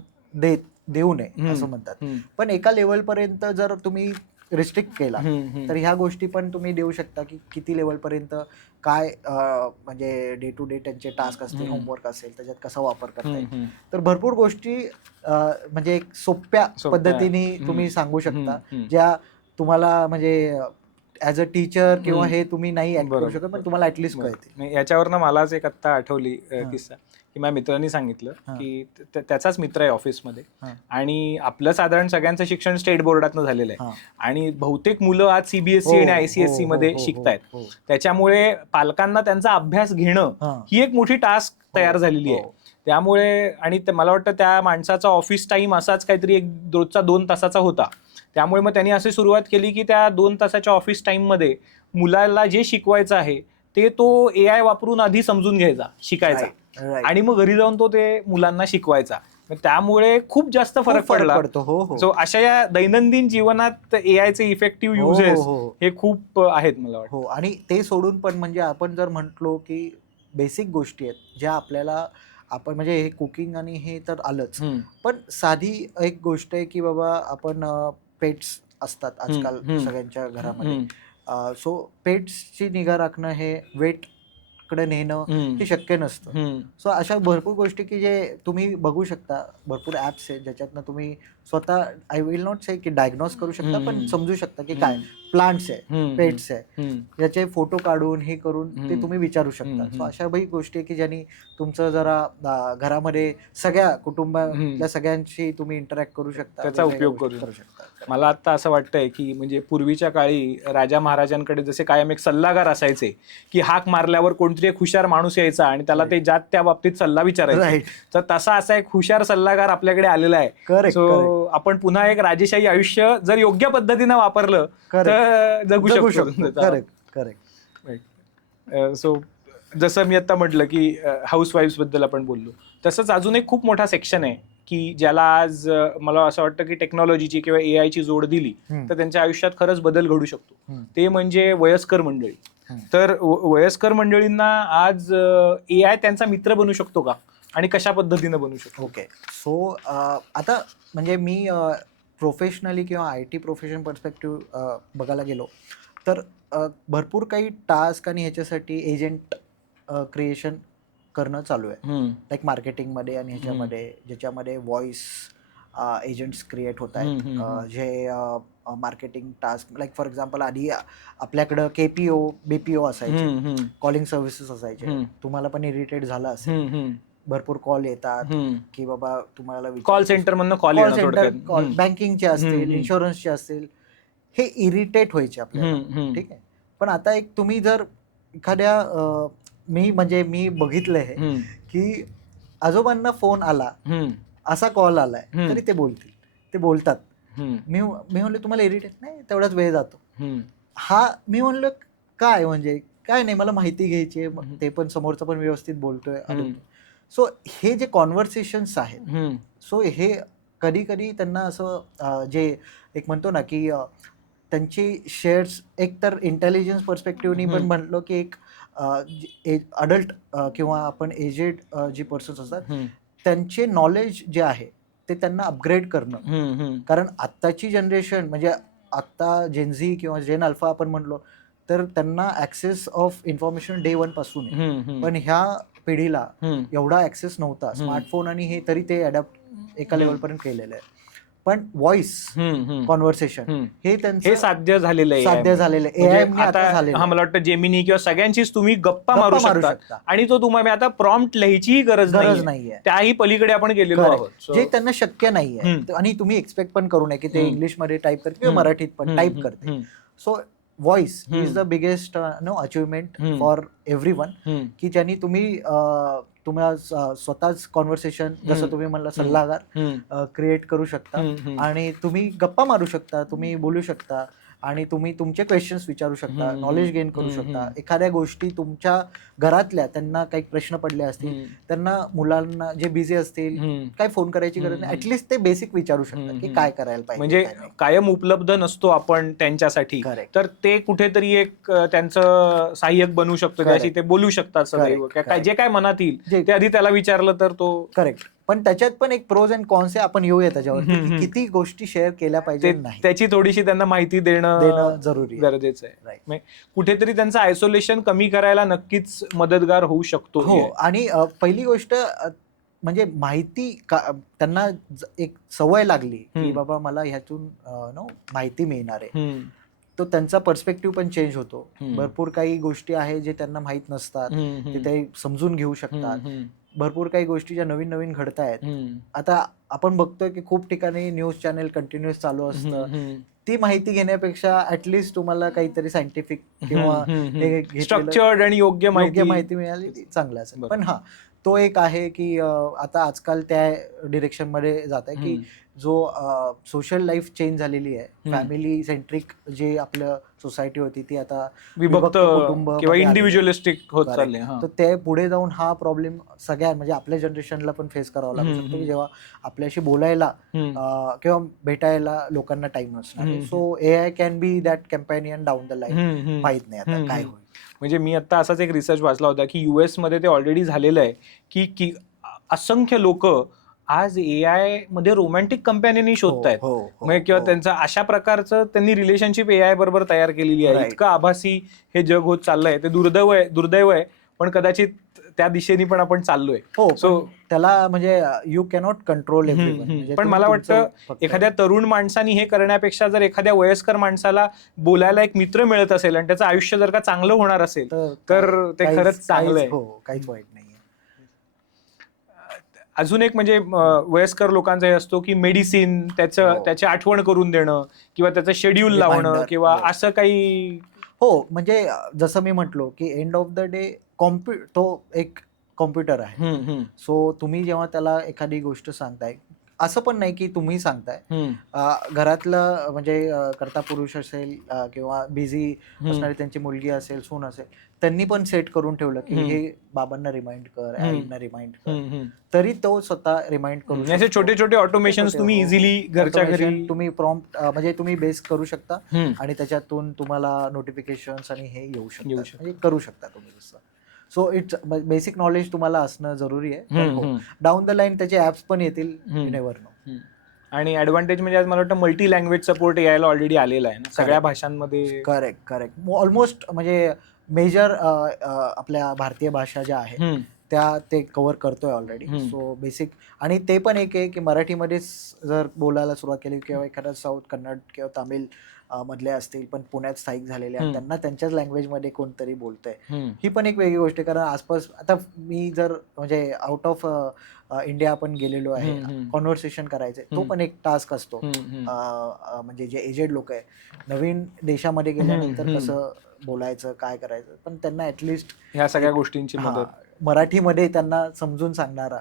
देऊ नये असं म्हणतात, पण एका लेवल पर्यंत जर तुम्ही रिस्ट्रिक्ट केला तर ह्या गोष्टी पण तुम्ही देऊ शकता की किती लेवल पर्यंत काय म्हणजे डे टू डे त्यांचे टास्क असतील, होमवर्क असेल, त्याच्यात कसा वापर करता येईल. तर भरपूर गोष्टी म्हणजे एक सोप्या पद्धतीने तुम्ही सांगू शकता, ज्या तुम्हाला म्हणजे ऍज अ टीचर किंवा हे तुम्ही नाही ऍक्ट करू शकत, पण तुम्हाला ऍटलिस्ट कळते. याच्यावरनं मलाच एक आत्ता आठवली किस्सा की माझ्या मित्रांनी सांगितलं की त्याचाच मित्र आहे ऑफिसमध्ये, आणि आपलं साधारण सगळ्यांचं शिक्षण स्टेट बोर्डातनं झालेलं आहे, आणि बहुतेक मुलं आज सीबीएसई आणि आयसीएसई मध्ये शिकतायत. त्याच्यामुळे पालकांना त्यांचा अभ्यास घेणं ही एक मोठी टास्क तयार झालेली आहे. त्यामुळे आणि मला वाटतं त्या माणसाचा ऑफिस टाइम असाच काहीतरी एक रोजचा 2 तासाचा होता. त्यामुळे मग त्यांनी अशी सुरुवात केली की त्या 2 तासाच्या ऑफिस टाइम मध्ये मुलाला जे शिकवायचं आहे ते तो एआय वापरून आधी समजून घ्यायचा, शिकायचा, आणि मग घरी जाऊन तो ते मुलांना शिकवायचा. त्यामुळे खूप जास्त फरक पडतो. सो अशा या दैनंदिन जीवनात एआयचे इफेक्टिव्ह युजेस हे खूप आहेत मला वाटतं. आणि ते सोडून पण म्हणजे आपण जर म्हटलो की बेसिक गोष्टी आहेत ज्या आपल्याला आपण म्हणजे हे कुकिंग आणि हे तर आलंच, पण साधी एक गोष्ट आहे की बाबा आपण पेट्स असतात आजकाल सगळ्यांच्या घरामध्ये. सो पेट्सची निगा राखणं हे वेट कडे नेणं हे शक्य नसतं. सो अशा भरपूर गोष्टी की जे तुम्ही बघू शकता, भरपूर ऍप्स आहेत ज्याच्यातनं तुम्ही स्वतः, आय विल नॉट से की डायग्नोज करू शकता, पण समजू शकता की काय प्लांट्स आहे, पेट्स आहे, याचे फोटो काढून हे करून ते तुम्ही विचारू शकता. सो अशा काही गोष्टी की ज्यांनी तुमचं जरा घरामध्ये सगळ्या कुटुंबातल्या सगळ्यांशी तुम्ही इंटरॅक्ट करू शकता, त्याचा उपयोग करू शकता. मला आता असं वाटतंय की म्हणजे पूर्वीच्या काळी राजा महाराजांकडे जसे कायम एक सल्लागार असायचे की हाक मारल्यावर कोणतरी एक हुशार माणूस यायचा आणि त्याला ते जात त्या बाबतीत सल्ला विचारायचा, तर तसा असा एक हुशार सल्लागार आपल्याकडे आलेला आहे. सो आपण पुन्हा एक राजेशाही आयुष्य जर योग्य पद्धतीनं वापरलं तर जगू शकतो. सो जसं मी आता म्हटलं की हाऊसवाईफ्स बद्दल आपण बोललो, तसंच अजून एक खूप मोठा सेक्शन आहे की ज्याला आज मला असं वाटतं की टेक्नॉलॉजीची किंवा एआय ची जोड दिली तर त्यांच्या आयुष्यात खरंच बदल घडू शकतो. ते म्हणजे वयस्कर मंडळी. तर वयस्कर मंडळींना आज एआय त्यांचा मित्र बनू शकतो का, आणि कशा पद्धतीनं बनू शकतो? ओके, सो आता म्हणजे मी प्रोफेशनली किंवा IT प्रोफेशन पर्स्पेक्टिव्ह बघायला गेलो तर भरपूर काही टास्क आणि ह्याच्यासाठी एजंट क्रिएशन करणं चालू आहे, लाईक मार्केटिंगमध्ये आणि ह्याच्यामध्ये, ज्याच्यामध्ये व्हॉइस एजंट्स क्रिएट होत आहेत, जे marketing task, like for example आधी आपल्याकडं KPO BPO असायचे, कॉलिंग सर्व्हिसेस असायचे. तुम्हाला पण इरिटेट झालं असेल, भरपूर कॉल येतात की बाबा तुम्हाला कॉल सेंटर मधनं कॉल बँकिंगचे असतील, इन्शुरन्सचे असतील, हे इरिटेट व्हायचे आपल्याला, ठीक आहे. पण आता एक तुम्ही जर एखाद्या मी बघितलंय की आजोबांना फोन आला, असा कॉल आलाय, तरी ते बोलतात. मी म्हणलो तुम्हाला इरिटेट नाही, तेवढाच वेळ जातो. मी म्हणलं काय म्हणजे काय नाही, मला माहिती घ्यायची आहे, ते पण समोरचं पण व्यवस्थित बोलतोय. सो हे जे कॉन्व्हर्सेशन्स आहेत, सो हे कधी कधी त्यांना असं जे एक म्हणतो ना की त्यांची शेअर्स एक तर इंटेलिजन्स पर्स्पेक्टिव्हनी पण म्हणलो की एक अडल्ट किंवा आपण एजेड जी पर्सन्स असतात त्यांचे नॉलेज जे आहे ते त्यांना अपग्रेड करणं. कारण आत्ताची जनरेशन म्हणजे आत्ता जेनझी किंवा जेन अल्फा आपण म्हणलो तर त्यांना ऍक्सेस ऑफ इन्फॉर्मेशन डे 1 पासून आहे. पण ह्या पिढीला एवढा ऍक्सेस नव्हता स्मार्टफोन आणि हे, तरी ते अडॅप्ट एका लेवलपर्यंत केलेलं आहे. पण व्हॉइस कॉन्व्हर्सेशन हे त्यांचं साध्य झालेलं आहे. आता मला वाटतं जेमिनी किंवा सगळ्यांचीच तुम्ही गप्पा मारू शकता आणि तो तुम्हाला आता प्रॉम्प्ट लिहायचीही गरज नाहीये. त्याही पलीकडे आपण गेलेलो आहोत, जे त्यांना शक्य नाहीये. आणि तुम्ही एक्सपेक्ट पण करू नये की ते इंग्लिश मध्ये टाईप करते किंवा मराठीत पण टाईप करते. So voice is the biggest achievement for everyone, की ज्यांनी तुम्ही तुम्हाला स्वतःच कॉन्व्हर्सेशन जसं तुम्ही म्हणला सल्लागार क्रिएट करू शकता आणि तुम्ही गप्पा मारू शकता, तुम्ही बोलू शकता आणि तुम्ही तुमचे क्वेश्चन्स विचारू शकता, नॉलेज गेन करू शकता. एखाद्या गोष्टी तुमच्या घरातल्या त्यांना काही प्रश्न पडले असतील, त्यांना मुलांना जे बिझी असतील काय फोन करायची गरज नाही, ऍटलीस्ट ते बेसिक विचारू शकतात की काय करायला पाहिजे. म्हणजे कायम उपलब्ध नसतो आपण त्यांच्यासाठी, तर ते कुठेतरी एक त्यांचं सहाय्यक बनू शकतो, त्याशी ते बोलू शकतात सदैव, जे काय मनात येईल ते आधी त्याला विचारलं तर तो करेक्ट. पण त्याच्यात पण एक प्रोज अँड कॉन्स आहे, आपण येऊया त्याच्यावर, किती गोष्टी शेअर केल्या पाहिजे त्याची थोडीशी त्यांना माहिती देणं जरुरी गरजेचं आहे. कुठेतरी त्यांचं आयसोलेशन कमी करायला नक्कीच मदतगार होऊ शकतो. हो, आणि पहिली गोष्ट म्हणजे माहिती त्यांना एक सवय लागली की बाबा मला ह्यातून माहिती मिळणार आहे, तो त्यांचा पर्स्पेक्टिव्ह पण चेंज होतो. भरपूर काही गोष्टी आहे जे त्यांना माहित नसतात, ते समजून घेऊ शकतात. भरपूर काही गोष्टी ज्या नवीन नवीन घडतायत. आता आपण बघतोय की खूप ठिकाणी न्यूज चॅनेल कंटिन्युअस चालू असतं. ती माहिती घेण्यापेक्षा ऍटलिस्ट तुम्हाला काहीतरी सायंटिफिक किंवा स्ट्रक्चर्ड आणि योग्य माहिती मिळाली चांगलं असेल. पण हा तो एक आहे की आता आजकाल त्या डिरेक्शन मध्ये जात आहे की जो सोशल लाईफ चेंज झालेली आहे, फॅमिली सेंट्रिक जे आपलं सोसायटी होती ती आता विभक्त कुटुंब किंवा इंडिव्हिज्युअलिस्टिक होत चालले. तर ते पुढे जाऊन हा प्रॉब्लेम सगळ्या म्हणजे आपल्या जनरेशनला पण फेस करावा लागू शकतो की जेव्हा आपल्याशी बोलायला किंवा भेटायला लोकांना टाइम नसणार. So AI can be that companion down the line. माहित नाही आता काय होईल. म्हणजे मी आता असाच एक रिसर्च वाचला होता की US मध्ये ते ऑलरेडी झालेलं आहे की असंख्य लोक आज AI मध्ये रोमॅन्टिक कंपॅनियन शोधतायत, किंवा त्यांचं अशा प्रकारचं त्यांनी रिलेशनशिप AI बरोबर तयार केलेली आहे. इतकं आभासी हे जग होत चाललंय. ते दुर्दैव आहे, पण कदाचित त्या दिशेने पण आपण चाललोय. सो त्याला म्हणजे यू कॅनॉट कंट्रोल एव्हरीवन. पण मला वाटतं एखाद्या तरुण माणसाने हे करण्यापेक्षा जर एखाद्या वयस्कर माणसाला बोलायला एक मित्र मिळत असेल आणि त्याचं आयुष्य जर का चांगलं होणार असेल तर ते खरंच चांगलं आहे. काहीच वाईट नाही. अजून एक म्हणजे वयस्कर लोकांचा हे असतो की मेडिसिन त्याची आठवण करून देणं किंवा त्याचं शेड्यूल लावणं किंवा असं काही. म्हणजे जसं मी म्हटलो की एंड ऑफ द डे तो एक कॉम्प्युटर आहे. सो तुम्ही जेव्हा त्याला एखादी गोष्ट सांगताय, असं पण नाही की तुम्ही सांगताय, घरातलं म्हणजे कर्ता पुरुष असेल किंवा बिझी असणारी त्यांची मुलगी असेल, सून असेल, त्यांनी पण सेट करून ठेवलं की हे बाबांना रिमाइंड कर, आईंना रिमाइंड कर, तरी तो स्वतः रिमाइंड करू शकतो. असे छोटे छोटे ऑटोमेशन तुम्ही इझिली घरच्या घरी तुम्ही प्रॉम्प्ट म्हणजे तुम्ही बेस करू शकता आणि त्याच्यातून तुम्हाला नोटिफिकेशन्स आणि हे येऊ शकतात, म्हणजे करू शकता तुम्ही तसं. सो इट्स बेसिक नॉलेज तुम्हाला असणं जरुरी आहे. डाऊन द लाईन त्याचे ऍप्स पण येतील, यू नेव्हर नो. आणि ऍडव्हान्टेज म्हणजे आज मला वाटतं मल्टी लँग्वेज सपोर्ट यायला ऑलरेडी आलेला आहे ना सगळ्या भाषांमध्ये. करेक्ट. ऑलमोस्ट म्हणजे मेजर आपल्या भारतीय भाषा ज्या आहेत त्या ते कव्हर करतोय ऑलरेडी. सो बेसिक, आणि ते पण एक आहे की मराठीमध्येच जर बोलायला सुरुवात केली किंवा एखादा साऊथ कन्नड किंवा तामिळ मधले असतील पण पुण्यात स्थायिक झालेले आहेत, त्यांना त्यांच्याच लँग्वेजमध्ये कोणतरी बोलतंय, ही पण एक वेगळी गोष्ट आहे. कारण आसपास आता मी जर म्हणजे आउट ऑफ इंडिया आपण गेलेलो आहे, कॉन्व्हर्सेशन करायचंय, तो पण एक टास्क असतो. म्हणजे जे एजेड लोक आहे, नवीन देशामध्ये गेल्यानंतर कसं बोलायचं, काय करायचं, पण त्यांना ऍटलिस्ट ह्या सगळ्या गोष्टींची मदत मराठीमध्ये त्यांना समजून सांगणारा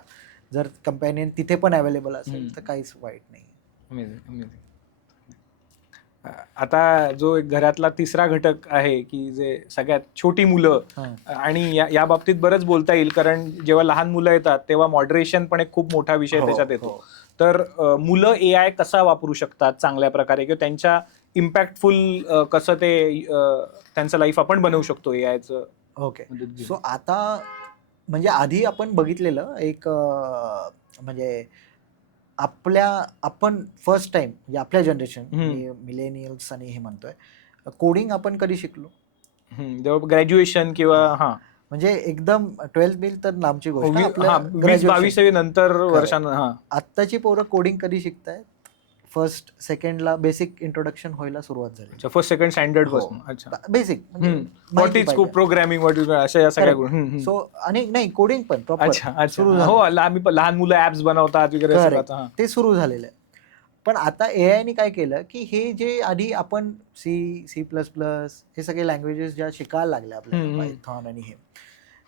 जर कंपॅनियन तिथे पण अवेलेबल असेल तर काहीच वाईट नाही. आता जो एक घरातला तिसरा घटक आहे की जे सगळ्यात छोटी मुलं, आणि या बाबतीत बरंच बोलता येईल, कारण जेव्हा लहान मुलं येतात तेव्हा मॉडरेशन पण एक खूप मोठा विषय त्याच्यात येतो. तर मुलं AI कसा वापरू शकतात चांगल्या प्रकारे, किंवा त्यांच्या इम्पॅक्टफुल कसं ते त्यांचं लाईफ आपण बनवू शकतो AIचं? ओके, सो आता म्हणजे आधी आपण बघितलेलं एक म्हणजे आपण फर्स्ट टाइम म्हणजे आपल्या जनरेशन मिलेनियल्स आणि हे म्हणतोय, कोडिंग आपण कधी शिकलो? ग्रॅज्युएशन किंवा म्हणजे एकदम 12th बिल तर लांबची गोष्ट, 20-22 नंतर वर्षांना. आत्ताची पोरं कोडिंग कधी शिकतायत? फर्स्ट सेकंडला बेसिक इंट्रोडक्शन व्हायला सुरुवात झाली. फर्स्ट सेकंड स्टँडर्ड पासून. अच्छा, basic what is programming, what is अशा या सगळ्या गोष्टी. सो आणि नाही, कोडिंग पण प्रॉपर सुरू झालं. हो, आम्ही लहान मुलं ऍप्स बनवतात वगैरे, ते सुरू झालेलं आहे. पण आता AI ने काय केलं की हे जे आधी आपण C++ हे सगळे लँग्वेजेस ज्या शिकायला लागल्या आपल्याला, पायथॉन आणि हे,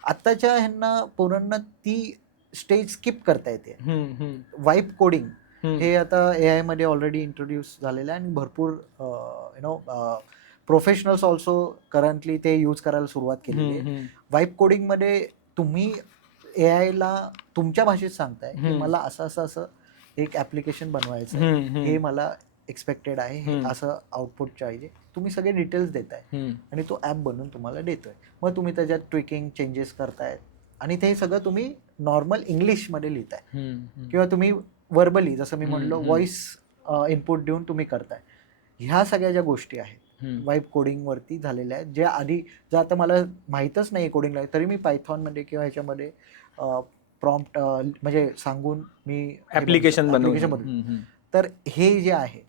आत्ताच्या ह्यांना पोरांना ती स्टेज स्किप करता येते. वाइब कोडिंग हे आता AI मध्ये ऑलरेडी इंट्रोड्यूस झालेलं आहे आणि भरपूर प्रोफेशनल्स ऑल्सो करंटली ते यूज करायला सुरुवात केलेली आहे. वाइब कोडिंग मध्ये तुम्ही AI ला तुमच्या भाषेत सांगताय की मला असं एक ऍप्लिकेशन बनवायचं आहे, हे मला एक्सपेक्टेड आहे, हे असं आउटपुट पाहिजे, तुम्ही सगळे डिटेल्स देताय आणि तो ऍप बनवून तुम्हाला देतोय. मग तुम्ही त्याच्यात ट्विकिंग चेंजेस करताय आणि ते सगळं तुम्ही नॉर्मल इंग्लिशमध्ये लिहिताय किंवा तुम्ही वर्बली, जसं मी म्हणलो, व्हॉइस इनपुट देऊन तुम्ही करताय. ह्या सगळ्या ज्या गोष्टी आहेत वाइब कोडिंग वरती झालेल्या आहेत, ज्या आधी जर आता मला माहीतच नाही कोडिंगला, तरी मी पायथॉनमध्ये किंवा ह्याच्यामध्ये प्रॉम्प्ट म्हणजे सांगून मी ऍप्लिकेशन बनवू. तर हे जे आहे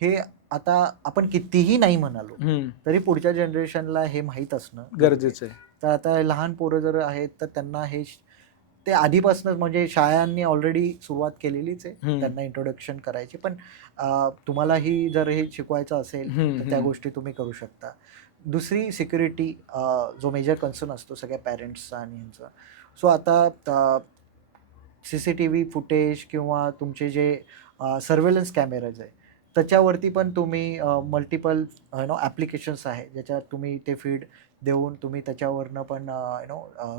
हे आता आपण कितीही नाही म्हणालो तरी पुढच्या जनरेशनला हे माहीत असणं गरजेचं आहे. तर आता लहान पोरं जर आहेत तर त्यांना हे ते आधीपासूनच, म्हणजे शाळांनी ऑलरेडी सुरुवात केलेलीच आहे त्यांना इंट्रोडक्शन करायची. पण तुम्हालाही जर हे शिकवायचं असेल तर त्या गोष्टी तुम्ही करू शकता. दुसरी सिक्युरिटी, जो मेजर कन्सर्न असतो सगळ्या पॅरेंट्सचा आणि ह्यांचा. सो आता CCTV फुटेज किंवा तुमचे जे सर्वेलन्स कॅमेराज आहे त्याच्यावरती पण तुम्ही मल्टिपल ॲप्लिकेशन्स आहे ज्याच्यात तुम्ही ते फीड देऊन तुम्ही त्याच्यावरनं पण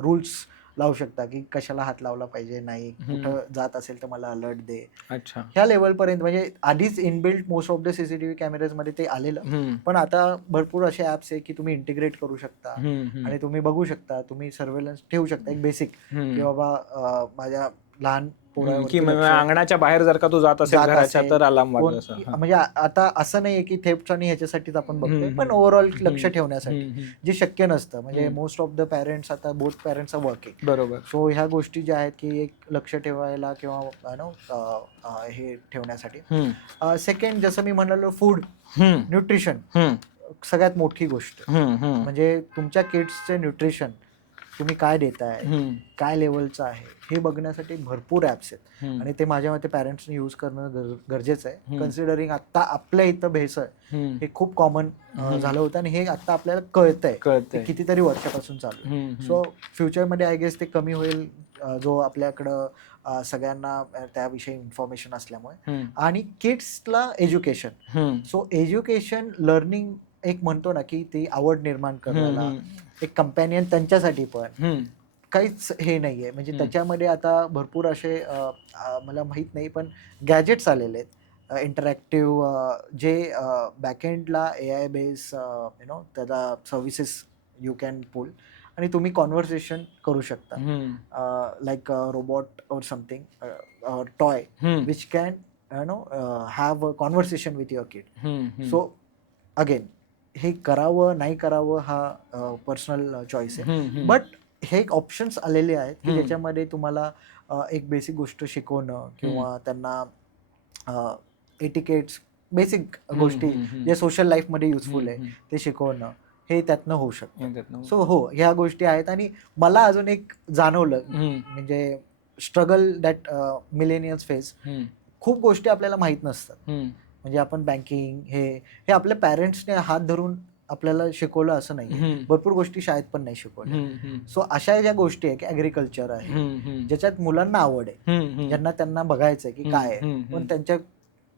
रूल्स लावू शकता की कशाला हात लावला पाहिजे, नाही, कुठं जात असेल तर मला अलर्ट दे. अच्छा, ह्या लेवलपर्यंत म्हणजे आधीच inbuilt most of the CCTV कॅमेराजमध्ये ते आलेलं, पण आता भरपूर असे ॲप्स आहे की तुम्ही इंटिग्रेट करू शकता आणि तुम्ही बघू शकता, तुम्ही सर्वेलन्स ठेवू शकता एक बेसिक, की बाबा माझ्या लहान अंगणाच्या बाहेर जर का तो जात असेल घराच्या तर अलार्म वाजतो. म्हणजे आता असं नाहीये की थेफ्ट आणि ह्याच्यासाठीच आपण बघतोय, पण ओव्हरऑल लक्ष ठेवण्यासाठी जे शक्य नसतं, म्हणजे मोस्ट ऑफ द पॅरेंट्स आता बोथ पॅरेंट्स वर्किंग. बरोबर. सो ह्या गोष्टी ज्या आहेत की एक लक्ष ठेवायला किंवा हे ठेवण्यासाठी. सेकंड, जसं मी म्हणालो, फूड न्यूट्रिशन सगळ्यात मोठी गोष्ट, म्हणजे तुमच्या किड्सचे न्यूट्रिशन तुम्ही काय देताय, काय लेवलचं आहे हे बघण्यासाठी भरपूर ॲप्स आहेत आणि ते माझ्या मते पॅरेंट्सने यूज करणं गरजेचं आहे, कन्सिडरिंग आता आपल्या इथं भेसळ हे खूप कॉमन झालं होतं आणि हे आता आपल्याला कळतंय कितीतरी वर्षापासून चालू. सो फ्युचरमध्ये आय गेस ते कमी होईल, जो आपल्याकडं सगळ्यांना त्याविषयी इन्फॉर्मेशन असल्यामुळे. आणि किड्सला एज्युकेशन, सो एज्युकेशन लर्निंग एक म्हणतो ना की ती आवड निर्माण करायला एक कंपॅनियन त्यांच्यासाठी पण काहीच हे नाहीये, म्हणजे त्याच्यामध्ये आता भरपूर असे मला माहित नाही पण गॅजेट्स आलेले आहेत इंटरॅक्टिव्ह, जे बॅकएंडला AI बेस त्याचा सर्व्हिसेस यू कॅन पुल आणि तुम्ही कॉन्व्हर्सेशन करू शकता, लाईक रोबोट और something toy which can have a conversation with your kid. So again, हे करावं नाही करावं हा पर्सनल चॉईस आहे, बट हे एक ऑप्शन्स आलेले आहेत की ज्याच्यामध्ये तुम्हाला एक बेसिक गोष्ट शिकवणं किंवा त्यांना एटिकेट्स, बेसिक गोष्टी जे सोशल लाईफमध्ये युजफुल आहे ते शिकवणं, हे त्यातनं होऊ शकतं. सो हो, ह्या गोष्टी आहेत. आणि मला अजून एक जाणवलं, म्हणजे स्ट्रगल दॅट मिलेनियल्स फेस, खूप गोष्टी आपल्याला माहीत नसतात, म्हणजे आपण बँकिंग हे आपल्या पॅरेंट्सने हात धरून आपल्याला शिकवलं असं नाही, भरपूर गोष्टी शाळेत पण नाही शिकवल्या. सो अशा ज्या गोष्टी आहे की ॲग्रिकल्चर आहे ज्याच्यात मुलांना आवड आहे, ज्यांना त्यांना बघायचंय की काय आहे, पण त्यांच्या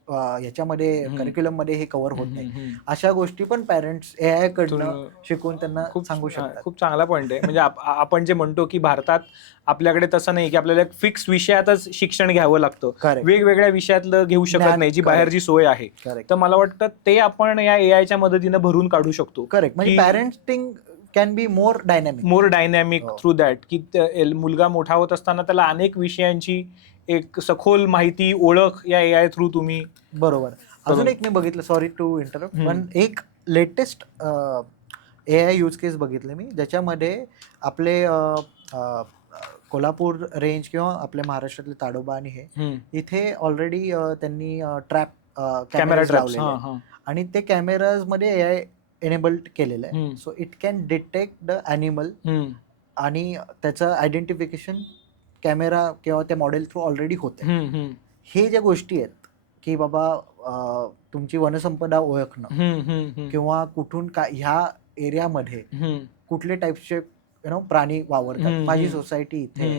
ह्याच्यामध्ये हम्म. करिक्युलम मध्ये हे कव्हर होत नाही. हम्म. अशा गोष्टी पण पॅरेंट्स एआय कडनं थोडं- शिकून त्यांना खूप सांगू शकतात. खूप चांगला पॉईंट आहे. म्हणजे आपण जे म्हणतो की भारतात आपल्याकडे तसं नाही की आपल्याला फिक्स विषयातच शिक्षण घ्यावं लागतं, करेक्ट. वेगवेगळ्या विषयातलं घेऊ शकत ज्ञान, नाही, जी correct. बाहेरची सोय आहे. करेक्ट तर मला वाटतं ते आपण या एआयच्या मदतीनं भरून काढू शकतो. करेक्ट. म्हणजे की- parenting can be more dynamic. More dynamic हो. थ्रू दॅट, की मुलगा मोठा होत असताना त्याला अनेक विषयांची एक सखोल माहिती, ओळख या एआय थ्रू तुम्ही. बरोबर. अजून एक मी बघितलं, सॉरी टू इंटरप्ट, पण एक लेटेस्ट एआय यूज केस बघितले मी, ज्याच्यामध्ये आपले कोल्हापूर रेंज किंवा आपल्या महाराष्ट्रातले ताडोबा आणि हे इथे ऑलरेडी त्यांनी ट्रॅप कॅमेराज लावलेले आहेत. आणि ते कॅमेराज मध्ये एआय एनेबल्ड केलेलं आहे. So it can detect the animal आणि त्याचं आयडेंटिफिकेशन कॅमेरा किंवा त्या मॉडेल थ्रू ऑलरेडी होते. हे ज्या गोष्टी आहेत की बाबा तुमची वनसंपदा ओळखणं किंवा कुठून काय ह्या एरियामध्ये कुठले टाईपचे प्राणी वावरतात, माझी सोसायटी इथे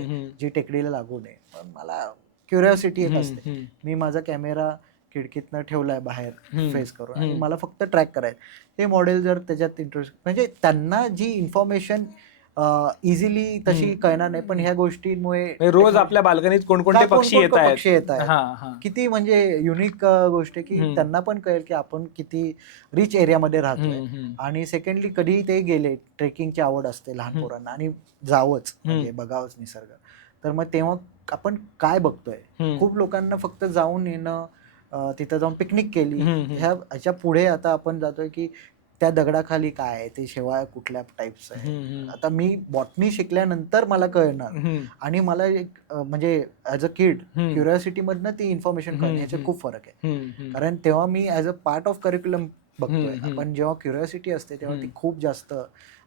जी टेकडीला लागू नये. पण मला क्युरिओसिटी एक असते, मी माझा कॅमेरा खिडकीतनं ठेवलाय बाहेर फेस करून आणि मला फक्त ट्रॅक करायचं. हे मॉडेल जर त्याच्यात इंट्रोड्यूस, म्हणजे त्यांना जी इन्फॉर्मेशन इझिली तशी कळणार नाही, पण ह्या गोष्टींमुळे रोज आपल्या बाल्कनीत कोणकोणते पक्षी येत आहेत, किती म्हणजे युनिक गोष्ट आहे की त्यांना पण कळेल की आपण किती रिच एरियामध्ये राहतोय. आणि सेकंडली कधी ते गेले, ट्रेकिंगची आवड असते लहान पोरांना आणि जावंच म्हणजे बघावंच निसर्ग, तर मग तेव्हा आपण काय बघतोय. खूप लोकांना फक्त जाऊन येणं, तिथं जाऊन पिकनिक केली, ह्याच्या पुढे आता आपण जातोय की त्या दगडाखाली काय आहे, ते शेवाळ कुठल्या टाईपचं आहे. आता मी बॉटनी शिकल्यानंतर मला कळणार आणि मला एक म्हणजे ऍज अ किड क्युरिओसिटी मधनं ती इन्फॉर्मेशन कळणं, ह्याच्यात खूप फरक आहे. कारण तेव्हा मी as a part of curriculum बघतोय, पण जेव्हा क्युरिओसिटी असते तेव्हा ती खूप जास्त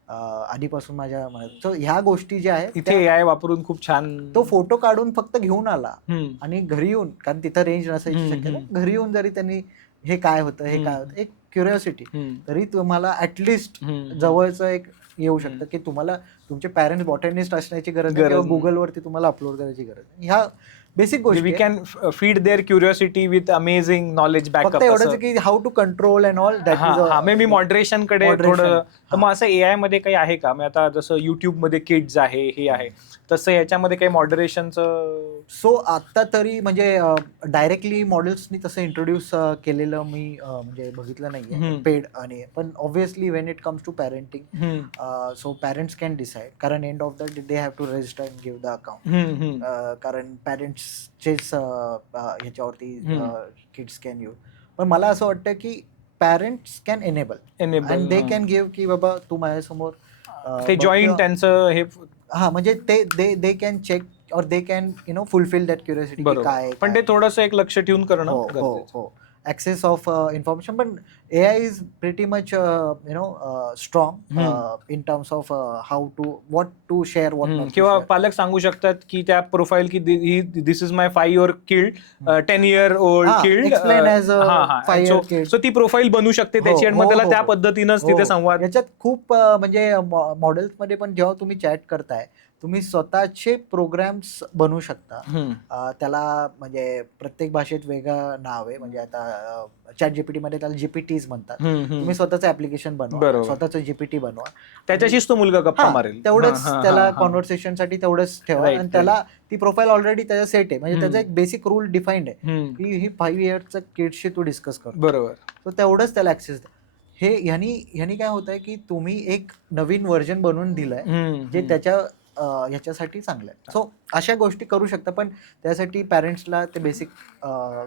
आधीपासून माझ्या मनात. सो ह्या गोष्टी ज्या आहेत इथे एआय वापरून खूप छान. तो फोटो काढून फक्त घेऊन आला आणि घरी येऊन, कारण तिथं रेंज नसायची शक्यता, घरी येऊन जरी त्यांनी हे काय होतं हे काय होतं, एक क्युरिओसिटी, तरी तुम्हाला ऍटलिस्ट जवळचं एक येऊ शकतं की तुम्हाला तुमचे पॅरेंट्स बॉटनिस्ट असण्याची गरज नाही किंवा गुगलवरती तुम्हाला अपलोड करायची गरज नाही. ह्या बेसिक गोष्टी. We can feed there curiosity with amazing knowledge backup. फक्त एवढंच की how to control and all that is. मी मॉडरेशन कडे थोडं. तर मग असं एआय मध्ये काही आहे का? मी आता जसं युट्यूब मध्ये किड्स आहे, हे आहे, तसं याच्यामध्ये काही मॉडरेशनचं. सो आता तरी म्हणजे डायरेक्टली मॉडेल्सनी तसं इंट्रोड्यूस केलेलं मी म्हणजे बघितलं नाहीये पेड. आणि पण obviously when it comes to parenting, so parents can decide, कारण end of the day they have to register and give the account. कारण पॅरेंट्सचेच ह्याच्यावरती किड्स कॅन यूज. पण मला असं वाटतं की parents can enable and they can give की बाबा तू माझ्यासमोर ते जॉईंट त्यांचं हे. म्हणजे दे can check or they can fulfil that curiosity काय. पण ते थोडंसं एक लक्ष ठेवून करणं. हो ऍक्सेस ऑफ इन्फॉर्मेशन. पण AI is pretty much strong in terms of how to what to share what. किंवा पालक सांगू शकतात की त्या प्रोफाईल की this is my 5 year kid, 10 year old kid, so ती प्रोफाईल बनवू शकते त्याची, आणि मग त्याला त्या पद्धतीनंच तिथे संवाद. याच्यात खूप म्हणजे मॉडेल्स मध्ये पण जेव्हा तुम्ही चॅट करताय, तुम्ही स्वतःचे प्रोग्राम्स बनवू शकता. त्याला म्हणजे प्रत्येक भाषेत वेगळं नाव आहे. म्हणजे आता चॅट जीपीटी मध्ये त्याला जीपीटीज म्हणतात. तुम्ही स्वतःच ऍप्लिकेशन बनवा, स्वतःच जीपीटी बनवा, त्याच्याशीच तो मुलगा गप्पा मारेल. तेवढंच त्याला कॉन्व्हर्सेशन साठी तेवढंच ठेवा, आणि त्याला ती प्रोफाईल ऑलरेडी त्याचा सेट आहे. म्हणजे त्याचा एक बेसिक रूल डिफाईन्ड आहे की ही 5 yearचा किड्सशी तू डिस्कस कर. बरोबर. तर तेवढंच त्याला ऍक्सेस द्या. हे ह्यानी काय होत आहे की तुम्ही एक नवीन व्हर्जन बनवून दिलंय जे त्याच्या ह्याच्यासाठी चांगलं आहे. सो अशा गोष्टी करू शकता, पण त्यासाठी पॅरेंट्सला ते बेसिक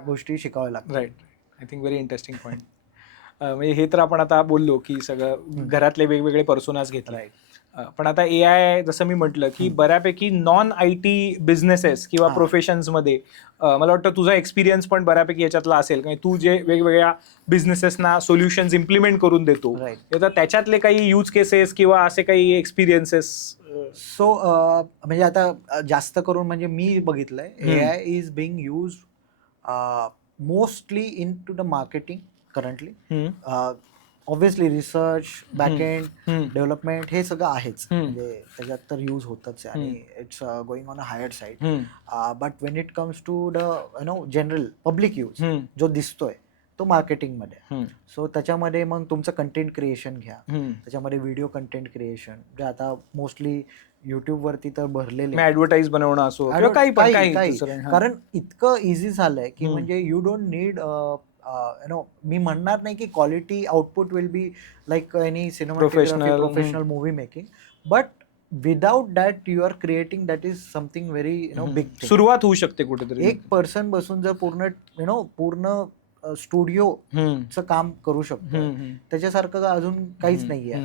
गोष्टी शिकाव्या लागतात. Right. I think very interesting point. म्हणजे हे तर आपण आता बोललो की सगळं घरातले वेगवेगळे पर्सोनास घेतले. पण आता एआय जसं मी म्हटलं की बऱ्यापैकी नॉन IT बिझनेसेस किंवा प्रोफेशन्समध्ये मला वाटतं तुझा एक्सपिरियन्स पण बऱ्यापैकी याच्यातला असेल, कारण तू जे वेगवेगळ्या बिझनेसेसना सोल्युशन्स इम्प्लिमेंट करून देतो, तर त्याच्यातले काही यूज केसेस किंवा असे काही एक्सपिरियन्सेस. सो म्हणजे आता जास्त करून म्हणजे मी बघितलंय AI is being use mostly in to the marketing currently. Obviously research, backend development हे सगळं आहेच, म्हणजे त्याच्यात तर यूज होतच आहे आणि it's going on a higher side. But when it comes to the general public use जो दिसतोय तो मार्केटिंगमध्ये. सो त्याच्यामध्ये मग तुमचं कंटेंट क्रिएशन घ्या, त्याच्यामध्ये व्हिडिओ कंटेंट क्रिएशन जे आता मोस्टली युट्यूब वरती तर भरलेले, ऍडव्हर्टाईज बनवणं असो किंवा काही, कारण इतकं इझी झालंय की म्हणजे यू डोंट नीड मी म्हणणार नाही की quality output will be like any cinematography professional movie making, but without that you are creating that is something very big thing. सुरुवात होऊ शकते कुठेतरी. एक पर्सन बसून जर पूर्ण स्टुडिओचं काम करू शकतो, त्याच्यासारखं अजून काहीच नाहीये.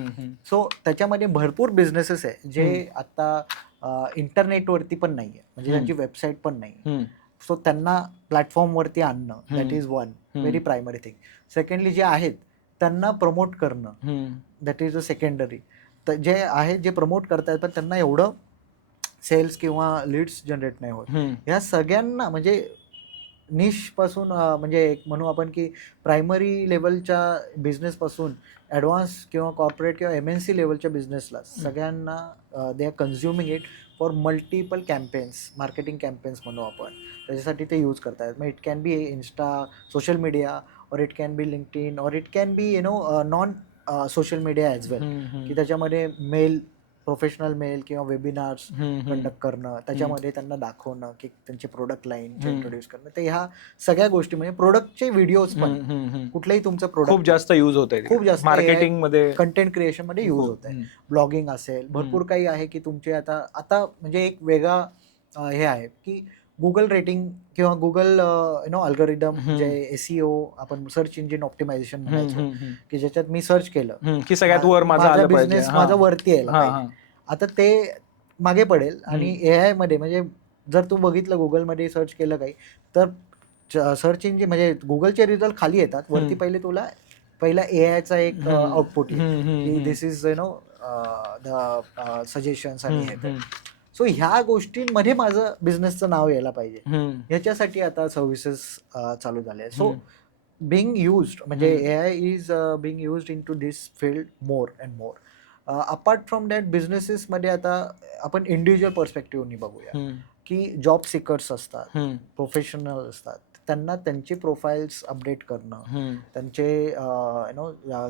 सो त्याच्यामध्ये भरपूर बिझनेसेस आहे जे आता इंटरनेटवरती पण नाहीये, म्हणजे त्यांची वेबसाईट पण नाही. सो त्यांना प्लॅटफॉर्मवरती आणणं, that is one very primary thing. Secondly जे आहेत त्यांना प्रमोट करणं, दॅट इज अ सेकंडरी. तर जे आहेत जे प्रमोट करतायत पण त्यांना एवढं सेल्स किंवा लीड्स जनरेट नाही होत. ह्या सगळ्यांना म्हणजे निश पासून म्हणजे एक म्हणू आपण की प्रायमरी लेवलच्या बिझनेस पासून ॲडव्हान्स किंवा कॉर्पोरेट किंवा MNC लेवलच्या बिझनेसला सगळ्यांना they are consuming it for multiple campaigns, marketing campaigns म्हणू आपण, त्याच्यासाठी ते यूज करतायत. मग it can be Insta, social media, or it can be LinkedIn, or it can be non social media as well, की त्याच्यामध्ये प्रोफेशनल मेल किंवा वेबिनार्स कंडक्ट करणं, त्याच्यामध्ये त्यांना दाखवणं की त्यांचे प्रोडक्ट लाईन इंट्रोड्यूस करणं. तर ह्या सगळ्या गोष्टी म्हणजे प्रोडक्टचे व्हिडिओज पण, कुठलंही तुमचं प्रोडक्ट खूप जास्त यूज होत आहे, खूप जास्त मार्केटिंग मध्ये, कंटेंट क्रिएशन मध्ये यूज होत आहे. ब्लॉगिंग असेल, भरपूर काही आहे की तुमचे आता म्हणजे एक वेगळा हे आहे की गुगल रेटिंग किंवा गुगल अल्गोरिदम, जे SEO आपण सर्च इंजिन ऑप्टिमायझेशन म्हणायचो, की ज्याच्यात मी सर्च केलं की सगळ्यात वर माझा बिझनेस माझा वरती यायला पाहिजे. आता ते मागे पडेल आणि AI मध्ये म्हणजे जर तू बघितलं गुगलमध्ये सर्च केलं काही तर सर्च इंजिन म्हणजे गुगलचे रिझल्ट खाली येतात, वरती पहिला AIचा एक आउटपुट येईल की दिस इज द सजेशन्स आणि हे. सो ह्या गोष्टींमध्ये माझं बिझनेसचं नाव यायला पाहिजे, ह्याच्यासाठी आता सर्व्हिसेस चालू झाले. सो बिंग युज्ड म्हणजे AI is being used in to this field more and more. Apart from that बिझनेसेसमध्ये आता आपण इंडिव्हिज्युअल पर्स्पेक्टिव्हनी बघूया की जॉब सिकर्स असतात, प्रोफेशनल असतात, त्यांना त्यांचे प्रोफाईल्स अपडेट करणं, त्यांचे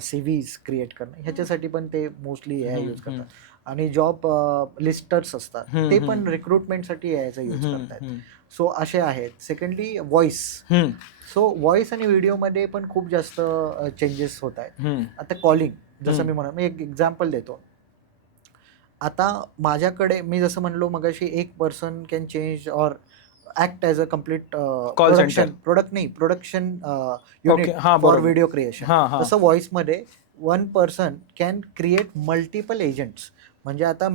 CVs क्रिएट करणं, ह्याच्यासाठी पण ते मोस्टली AI यूज करतात. आणि जॉब लिस्टर्स असतात ते पण रिक्रुटमेंटसाठी AIचा यूज करतात. सो असे आहेत. Secondly voice. सो व्हॉइस आणि व्हिडिओमध्ये पण खूप जास्त चेंजेस होत आहेत. आता कॉलिंग, जसं मी एक एक्झाम्पल देतो. आता माझ्याकडे मी जसं म्हणलो मगाशी, एक person can change or act as a complete production unit for video creation. तसं व्हॉइसमध्ये one person can create multiple agents. म्हणजे आता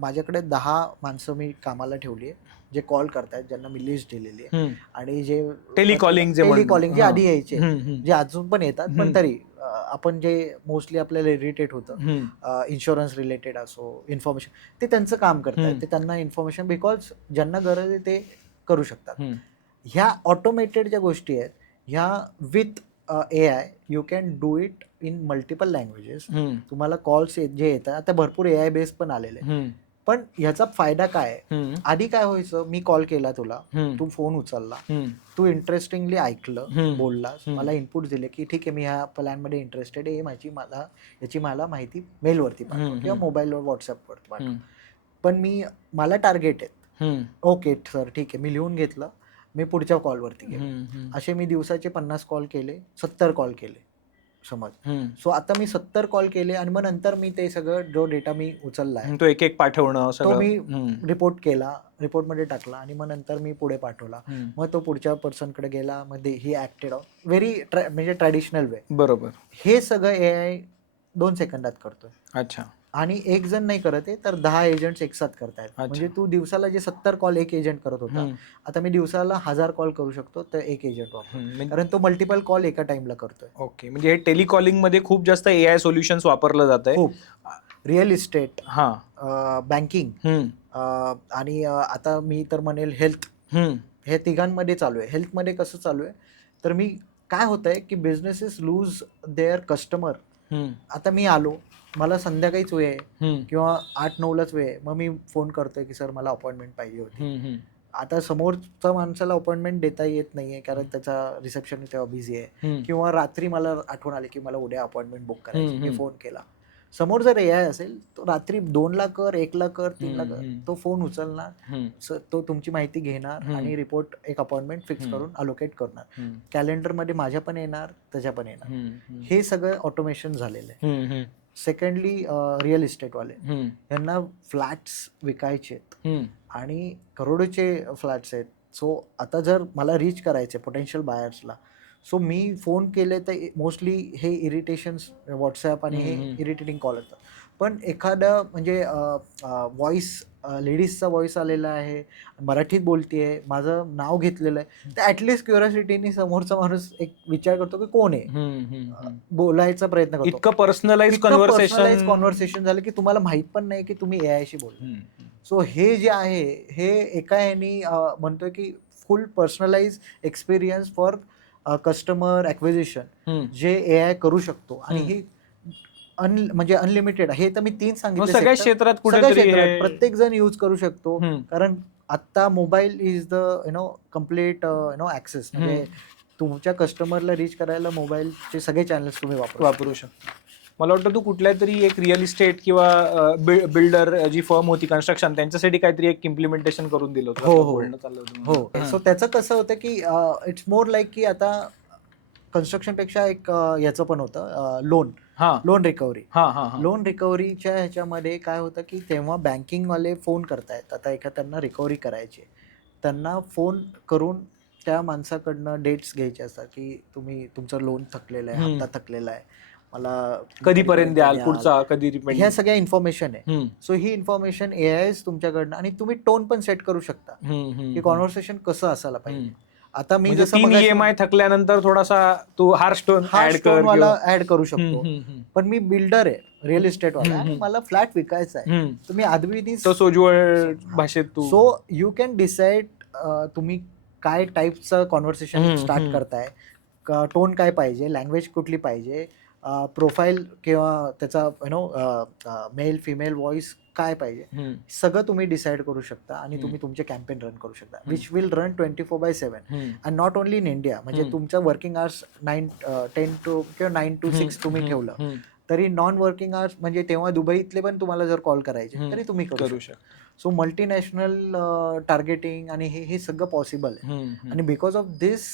माझ्याकडे 10 माणसं मी कामाला ठेवली आहे जे कॉल करतायत, ज्यांना मी लिस्ट दिलेली आहे, आणि जे टेलिकॉलिंग जे आधी यायचे, जे अजून पण येतात, पण तरी आपण जे मोस्टली आपल्याला इरिटेट होतं, इन्शुरन्स रिलेटेड असो, इन्फॉर्मेशन, ते त्यांचं काम करतात. ते त्यांना इन्फॉर्मेशन बिकॉज ज्यांना गरज आहे ते करू शकतात. ह्या ऑटोमेटेड ज्या गोष्टी आहेत ह्या with AI you can do it in multiple languages. तुम्हाला कॉल्स जे येतात आता भरपूर AI बेस्ड पण आलेले, पण ह्याचा फायदा काय आहे? आधी काय व्हायचं, मी कॉल केला तुला, तू फोन उचलला, तू इंटरेस्टिंगली ऐकलं, बोललास, मला इनपुट दिले की ठीक आहे मी ह्या प्लॅनमध्ये इंटरेस्टेड आहे, याची मला माहिती मेलवरती पाठव किंवा मोबाईलवर व्हॉट्सअपवर पाठव. पण मला टार्गेट आहेत, ओके सर ठीक आहे, मी लिहून घेतलं, मी पुढच्या कॉलवरती गेलो. असे मी दिवसाचे 50 कॉल केले, 70 कॉल केले समज. सो आता मी 70 कॉल केले आणि मग नंतर मी ते सगळं जो डेटा मी उचलला आहे तो एक पाठवणं, तो मी रिपोर्ट केला, रिपोर्टमध्ये टाकला आणि मग नंतर मी पुढे पाठवला. मग तो पुढच्या पर्सनकडे गेला, मग ही ऍक्टेड व्हेरी म्हणजे ट्रॅडिशनल वे. बरोबर. हे सगळं AI 2 सेकंदात करतोय. अच्छा. आणि एक जण नाही करत आहे तर 10 एजंट्स एकसाथ करतायत. म्हणजे तू दिवसाला जे 70 कॉल एक एजंट करत होता, आता मी दिवसाला 1000 कॉल करू शकतो तर एक एजंट वापरतो, कारण तो मल्टिपल कॉल एका टाइमला करतोय. ओके, म्हणजे हे टेलिकॉलिंग मध्ये खूप जास्त AI सोल्युशन्स वापरलं जात आहे. खूप. रिअल इस्टेट, बँकिंग, आणि आता मी तर म्हणेल हेल्थ, हे तिघांमध्ये चालू आहे. हेल्थमध्ये कसं चालू आहे तर काय होत आहे की बिझनेसेस लूज देअर कस्टमर आता मी आलो, मला संध्याकाळीच वेळ आहे किंवा 8-9लाच वेळ आहे, मग मी फोन करतोय की सर मला अपॉइंटमेंट पाहिजे होती. आता समोरच्या माणसाला अपॉइंटमेंट देता येत नाहीये कारण त्याचा रिसेप्शन तेव्हा बिझी आहे, किंवा रात्री मला आठवण आली की मला उद्या अपॉइंटमेंट बुक करायची, मी फोन केला. समोर जर AI असेल तो रात्री 2ला कर, 1ला कर, 3ला कर, तो फोन उचलणार, तो तुमची माहिती घेणार आणि रिपोर्ट एक अपॉइंटमेंट फिक्स करून अलोकेट करणार. कॅलेंडरमध्ये माझ्या पण येणार, त्याच्या पण येणार. हे सगळं ऑटोमेशन झालेलं आहे. सेकंडली रिअल इस्टेटवाले, यांना फ्लॅट्स विकायचे आहेत आणि करोडोचे फ्लॅट्स आहेत. सो आता जर मला रीच करायचे पोटेन्शियल बायर्सला, सो मी फोन केले तर मोस्टली हे इरिटेशन्स व्हॉट्सॲप आणि हे इरिटेटिंग कॉल येतात. पण एखादं म्हणजे व्हॉइस, लेडीजचा व्हॉइस आलेला आहे, मराठीत बोलतेय, माझं नाव घेतलेलं आहे, तर ॲटलिस्ट क्युरिओसिटीने समोरचा माणूस एक विचार करतो की कोण आहे, बोलायचा प्रयत्न करतो. इतकं पर्सनलाइज कॉन्व्हर्सेशन झालं की तुम्हाला माहित पण नाही की तुम्ही AI शी बोलता. सो हे जे आहे हे एका ह्यानी म्हणतोय की full personalize experience for customer acquisition जे AI करू शकतो. आणि हे म्हणजे अनलिमिटेड आहे. हे तर मी 3 सांगितले. सगळ्या क्षेत्रात कुठेतरी प्रत्येक जण यूज करू शकतो, कारण आता mobile is the complete access. म्हणजे तुमच्या कस्टमरला रीच करायला मोबाईलचे सगळे चॅनल्स तुम्ही वापरू शकता. मला वाटतं तू कुठल्या तरी एक रिअल इस्टेट किंवा बिल्डर जी फर्म होती कन्स्ट्रक्शन, त्यांच्यासाठी काहीतरी एक इम्प्लिमेंटेशन करून दिलं होतं. हो. सो त्याचं कसं होतं की इट्स मोर लाईक की आता कन्स्ट्रक्शन पेक्षा एक याचं पण होतं लोन रिकव्हरी. लोन रिकव्हरीच्या ह्याच्यामध्ये काय होतं की तेव्हा बँकिंगवाले फोन करतायत, आता त्यांना रिकव्हरी करायची, त्यांना फोन करून त्या माणसाकडनं डेट्स घ्यायचे असतात की तुम्ही तुमचं लोन थकलेलं आहे, हप्ता थकलेला आहे, मला कधीपर्यंत द्याल, पुढचा कधी रिपेंड, ह्या सगळ्या इन्फॉर्मेशन आहे. सो ही इन्फॉर्मेशन AI तुमच्याकडनं, आणि तुम्ही टोन पण सेट करू शकता की कॉन्व्हर्सेशन कसं असायला पाहिजे. आता मी जसं 3 EMI थकल्यानंतर थोडासा तू हार्श टोन ऍड करू शकतो, पण मी बिल्डर आहे, रिअल इस्टेट वाला, आणि मला फ्लॅट विकायचा आहे, तुम्ही आदवी सोज्वळ भाषेत सो यू कॅन डिसाइड तुम्ही काय टाईपचं कॉन्व्हर्सेशन स्टार्ट करताय, टोन काय पाहिजे, लँग्वेज कुठली पाहिजे, प्रोफाईल किंवा त्याचा मेल फिमेल व्हॉइस काय पाहिजे, सगळं तुम्ही डिसाईड करू शकता आणि तुम्ही तुमचे कॅम्पेन रन करू शकता, which will run 24/7. And not only in India, म्हणजे तुमचं वर्किंग आवर्स 10 to किंवा 9 to 6 तुम्ही ठेवलं तरी नॉन वर्किंग आवर्स, म्हणजे तेव्हा दुबईतले पण तुम्हाला जर कॉल करायचे तरी तुम्ही करू शकता. सो मल्टीनॅशनल टार्गेटिंग आणि हे सगळं पॉसिबल आहे. आणि बिकॉज ऑफ दिस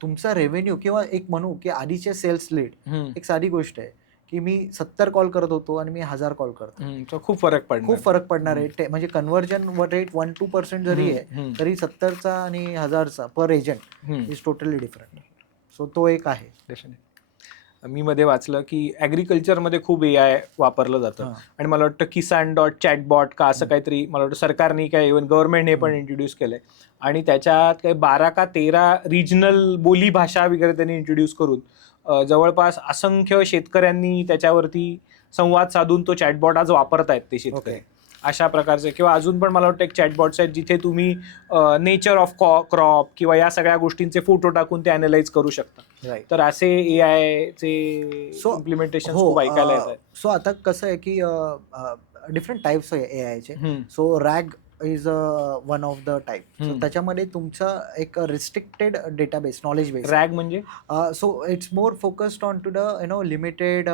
तुमचा रेव्हेन्यू, किंवा एक म्हणू की आधीचे सेल्स लीड, एक साधी गोष्ट आहे की मी 70 कॉल करत होतो आणि मी 1000 कॉल करतो, खूप फरक पडणार आहे. म्हणजे कन्व्हर्जन रेट 1-2% जरी आहे तरी 70चा आणि 1000चा per agent is totally different. So तो एक आहे. मी मध्ये वाचलं की ॲग्रिकल्चरमध्ये खूप AI वापरलं जातं, आणि मला वाटतं kisan.chatbot का असं काहीतरी, मला वाटतं सरकारने काय इव्हन गव्हर्नमेंटने पण इंट्रोड्यूस केलंय, आणि त्याच्यात काही 12 का 13 रिजनल बोली भाषा वगैरे त्यांनी इंट्रोड्यूस करून जवळपास असंख्य शेतकऱ्यांनी त्याच्यावरती संवाद साधून तो चॅटबॉट आज वापरतायत ते शेतकरी. अशा प्रकारचे, किंवा अजून पण मला वाटतं एक चॅटबॉट्स आहेत जिथे तुम्ही नेचर ऑफ क्रॉप किंवा या सगळ्या गोष्टींचे फोटो टाकून ते अनालाइज करू शकता. तर असे AI चे इम्प्लिमेंटेशन ऐकायला येतात. सो आता कसं आहे की डिफरंट टाइप्स आहे AI चे. So RAG is one of the type. त्याच्यामध्ये तुमचं एक restricted database, knowledge base. RAG म्हणजे so it's more focused on to the limited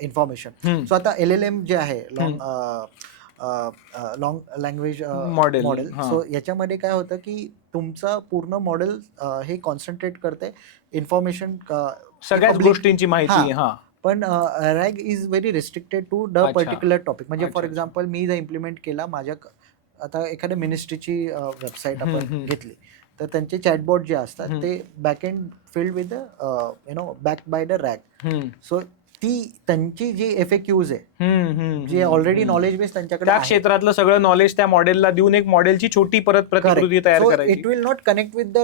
information. So आता LLM जे आहे, लॉंग लँग्वेज मॉडेल, सो याच्यामध्ये काय होतं की तुमचं पूर्ण मॉडेल हे कॉन्सन्ट्रेट करते इन्फॉर्मेशन, सगळ्याच गोष्टींची माहिती. पण RAG is very restricted to the particular topic. म्हणजे फॉर एक्झाम्पल मी जर इम्प्लिमेंट केला माझ्या, आता एखाद्या मिनिस्ट्रीची वेबसाईट आपण घेतली तर त्यांचे चॅटबॉट जे असतात ते backend filled with back by the rag. So ती त्यांची जी FAQs आहे, जे ऑलरेडी नॉलेज बेस त्यांच्याकडे, त्या क्षेत्रातलं सगळं नॉलेज त्या मॉडेलला देऊन एक मॉडेलची छोटी प्रतिकृती तयार करायची. It will not connect with the